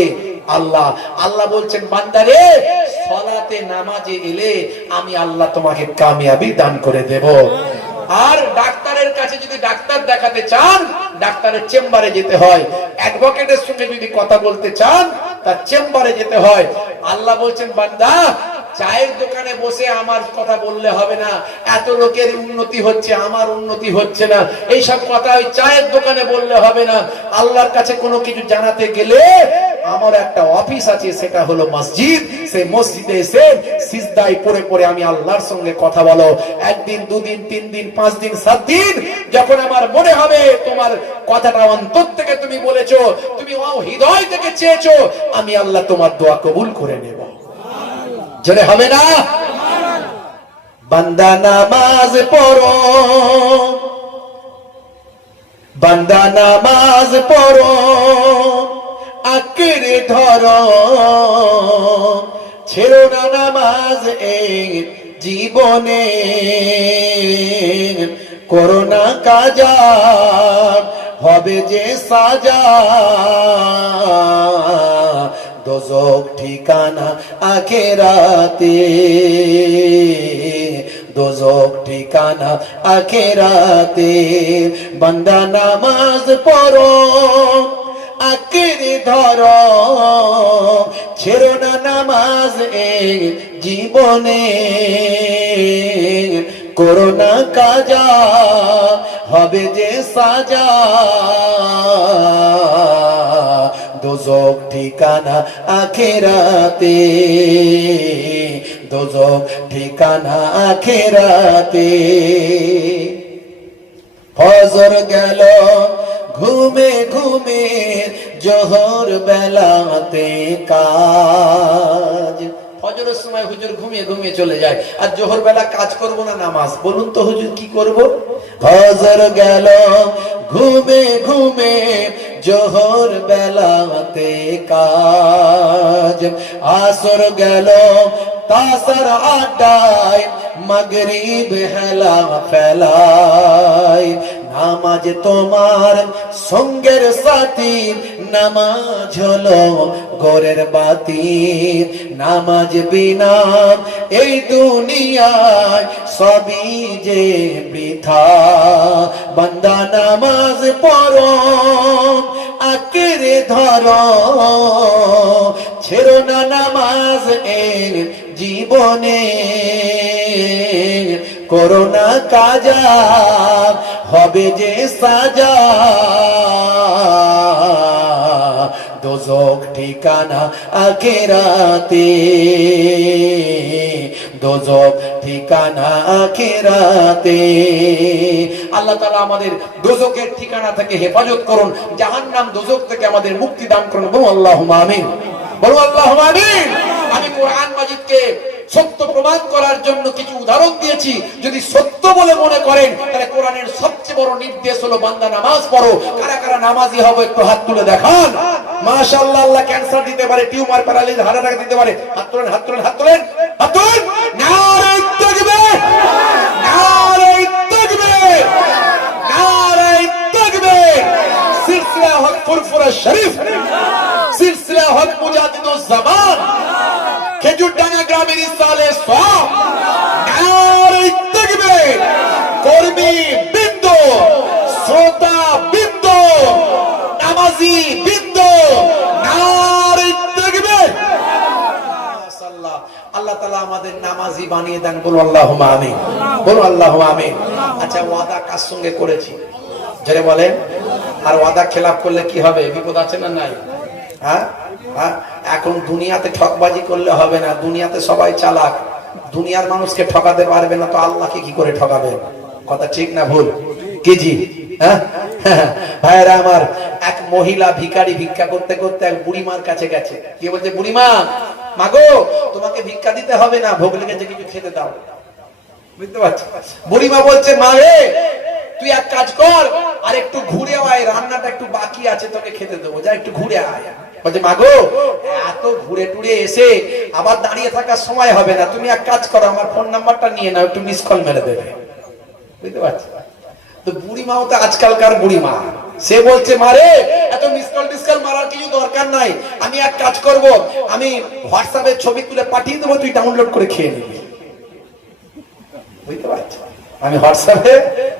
আল্লাহ। আল্লাহ বলছেন বান্দারে সালাতে নামাজে এলে আমি আল্লাহ তোমাকে কামিয়াবি দান করে দেব। আর ডাক্তারের কাছে যদি ডাক্তার দেখাতে চান ডাক্তারের চেম্বারে যেতে হয়। অ্যাডভোকেটের সঙ্গে যদি কথা বলতে চান তার চেম্বারে যেতে হয়। আল্লাহ বলছেন বান্দা চায়ের দোকানে বসে আমার কথা বললে হবে না, এত লোকের উন্নতি হচ্ছে আমার উন্নতি হচ্ছে না, এইসব কথা ওই চায়ের দোকানে বললে হবে না। আল্লাহর কাছে কোনো কিছু জানাতে গেলে আমার একটা অফিস আছে, সেটা হলো মসজিদ। সেই মসজিদে এসে সিজদায় পড়ে পড়ে আমি আল্লাহর সঙ্গে কথা বলো। একদিন, দুদিন, 3 দিন, 5 দিন, 7 দিন, যখন আমার মনে হবে তোমার কথাটা অন্তর থেকে তুমি বলেছো, তুমি হৃদয় থেকে চেয়েছো, আমি আল্লাহ তোমার দোয়া কবুল করে নেব। জোরে হবে না? বান্দা নামাজ পড়ো, বান্দা নামাজ পড়ো, আঁকড়ে ধরো, ছেড়ো না নামাজ এই জীবনে, করো না কাজা হবে যে সাজা, দোজক ঠিকানা আখেরাতে, দোজক ঠিকানা আখেরাতে। বান্দা নামাজ পড়ো আঁকড়ে ধরো, ছেড়ো না নামাজ এই জীবনে, করো না কাজা হবে যে সাজা। দোজক ঠিকানা আখেরাতে, দোজক ঠিকানা আখেরাতে। ফজর গেল ঘুমে ঘুমে, জোহর বেলাতে কাজ। ফজরের সময় হুজুর ঘুমিয়ে ঘুমিয়ে চলে যায়, আর জোহর বেলা কাজ করব না নামাজ। বলুন তো হুজুর কি করব? ফজর গেল ঘুমে ঘুমে, জোহর বেলাতে কাজ। আসর গেল তাসার আড্ডায়, মাগরিব হেলা ফেলায়। নামাজ তোমার সঙ্গের সাথী, নামাজ হলো গোরের বাতি। নামাজ বিনা এই দুনিয়ায় সবই যে বৃথা। বান্দা নামাজ পড়ো আঁকড়ে ধরো, ছেড়ো না নামাজ এই জীবনে, করো না কাজা হবে যে সাজা। দোজক ঠিকানা আখেরাতে, দোজক ঠিকানা আখেরাতে। আল্লাহ তাআলা আমাদের দোজকের ঠিকানা থেকে হেফাজত করুন, জাহান্নাম দোজক থেকে আমাদের মুক্তি দান করুন। বলুন আল্লাহুম্মা আমিন, বলুন আল্লাহুম্মা আমিন। আমি কোরআন মাজিদকে সত্য প্রমাণ করার জন্য কিছু উদাহরণ দিয়েছি। যদি সত্য বলে মনে করেন, তাহলে কোরআনের সবচেয়ে বড় নির্দেশ হলো বান্দা নামাজ পড়ো। কারা কারা নামাজি হবে একটু হাত তুলে দেখান। মাশাআল্লাহ, আল্লাহ ক্যান্সার দিতে পারে, টিউমার, প্যারালাইজ, হার্ট অ্যাটাক দিতে পারে। হাত তোলেন, হাত তোলেন, হাত তোলেন, হাত তোলেন। নারে তাকবীর, নারে তাকবীর, নারে তাকবীর। সিলসিলা হক ফুরফুরা শরীফ, সিলসিলা হক মুজাদ্দিদুজ জামান, খেজুরডাঙ্গা গ্রামের ইসালে সওয়াব। নারে তাকবীর। কর্মী বৃন্দ, শ্রোতা বৃন্দ, নামাজি বৃন্দ, নারে তাকবীর। মাশাআল্লাহ, আল্লাহ তাআলা আমাদের নামাজি বানিয়ে দেন। বলো আল্লাহুম্মা আমিন, বলো আল্লাহুম্মা আমিন। আচ্ছা, ওয়াদা কার সঙ্গে করেছি যারা বলেন? আর ওয়াদা খেলাফ করলে কি হবে? বিপদ আছে না নাই? হ্যাঁ, এখন দুনিয়াতে ঠকবাজি করলে হবে না। দুনিয়াতে সবাই চালাক, দুনিয়ার মানুষকে ঠকাতে পারবে না, তো আল্লাহকে কি করে ঠকাবে? কথা ঠিক না ভুল? কি জি? হ্যাঁ ভাইরা আমার, এক মহিলা ভিখারি ভিক্ষা করতে করতে এক বুড়িমার কাছে গেছে। কি বলছে? বুড়িমা, মাগো তোমাকে ভিক্ষা দিতে হবে না, ভোগ লেগেছে, কিছু খেতে দাও। বুঝতে পারছি? বুড়িমা বলছে, মা রে তুই এক কাজ কর, আর একটু ঘুরে আয়, রান্নাটা একটু বাকি আছে, তোকে খেতে দেবো, যা একটু ঘুরে আয়। বলছে, মাগো এত ঘুরে টুরে এসে আবার দাঁড়িয়ে থাকার সময় হবে না, তুমি এক কাজ করো, আমার ফোন নাম্বারটা নিয়ে নাও, একটু মিস কল মেরে দেবে। বুঝতে পারছি? তো বুড়িমাও তো আজকালকার বুড়িমা, সে বলছে, মারে এত মিস কল টিসকল মারার কিছু দরকার নাই, আমি এক কাজ করব, আমি হোয়াটসঅ্যাপে ছবি তুলে পাঠিয়ে দেবো, তুই ডাউনলোড করে খেয়ে নিবি। বুঝতে পারছি? আমি হোয়াটসঅ্যাপে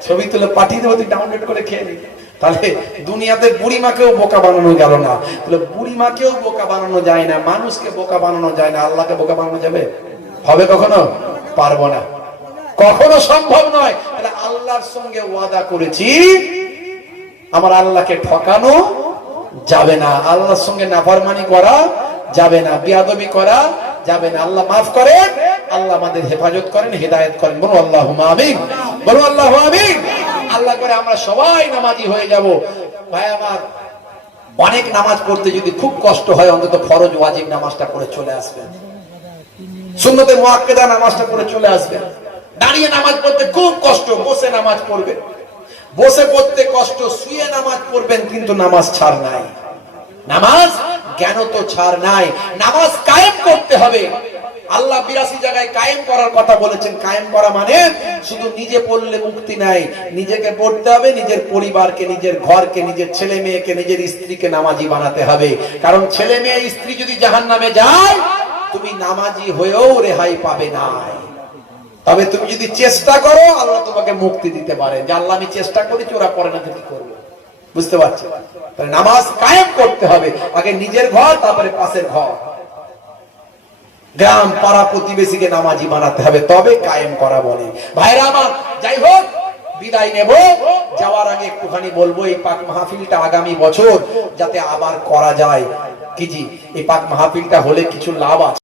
ছবি তুলে পাঠিয়ে দেবো, তুই ডাউনলোড করে খেয়ে নিবি। তাহলে দুনিয়াতে বুড়িমাকেও বোকা বানানো গেল না। তাহলে বুড়িমাকেও বোকা বানানো যায় না, মানুষকে বোকা বানানো যায় না, আল্লাহকে বোকা বানানো যাবে? হবে কখনো? পারবো না, কখনো সম্ভব নয়। তাহলে আল্লাহর সঙ্গে ওয়াদা করেছি, আমার আল্লাহকে ঠকানো যাবে না, আল্লাহর সঙ্গে নাফরমানি করা যাবে না, বিয়াদবি করা যাবে না। আল্লাহ মাফ করেন, আল্লাহ আমাদের হেফাজত করেন, হেদায়েত করেন। বলো আল্লাহুম্মা আমিন, বলো আল্লাহু আমিন। আল্লাহ করে আমরা সবাই নামাজি হয়ে যাব। ভাই আমার, অনেক নামাজ পড়তে যদি খুব কষ্ট হয়, অন্তত ফরজ ওয়াজিব নামাজটা পড়ে চলে আসবেন, সুন্নতে মুআক্কাদা নামাজটা পড়ে চলে আসবেন। দাঁড়িয়ে নামাজ পড়তে খুব কষ্ট, বসে নামাজ পড়বেন। বসে পড়তে কষ্ট, শুয়ে নামাজ পড়বেন, কিন্তু নামাজ ছাড় নাই। নামাজ জ্ঞান তো ছাড় নাই। নামাজ কায়েম করতে হবে। আল্লাহ 82 জায়গায় কায়েম করার কথা বলেছেন। কায়েম করা মানে শুধু নিজে পড়লে মুক্তি নাই, নিজেকে পড়তে হবে, নিজের পরিবারকে, নিজের ঘরকে, নিজের ছেলে মেয়েকে, নিজের স্ত্রীকে নামাজি বানাতে হবে। কারণ ছেলে মেয়ে স্ত্রী যদি জাহান্নামে যায়, তুমি নামাজি হয়েও রেহাই পাবে না। তবে তুমি যদি চেষ্টা করো, আল্লাহ তোমাকে মুক্তি দিতে পারে। যে আল্লাহ আমি চেষ্টা করেছি, ওরা করে না, কি করবো? বুঝতে পারছি? তাহলে নামাজ কায়েম করতে হবে। আগে নিজের ঘর, তারপরে পাশের ঘর, গ্রাম, পাড়া, প্রতিবেশীকে নামাজি বানাতে হবে, তবে কায়েম করা বলে। ভাইরা আমার, যাই হোক, বিদায় নেব। যাওয়ার আগে একটুখানি বলবো, এই পাক মাহফিলটা আগামী বছর যাতে আবার করা যায়। কি জি, এই পাক মাহফিলটা হলে কিছু লাভ আছে।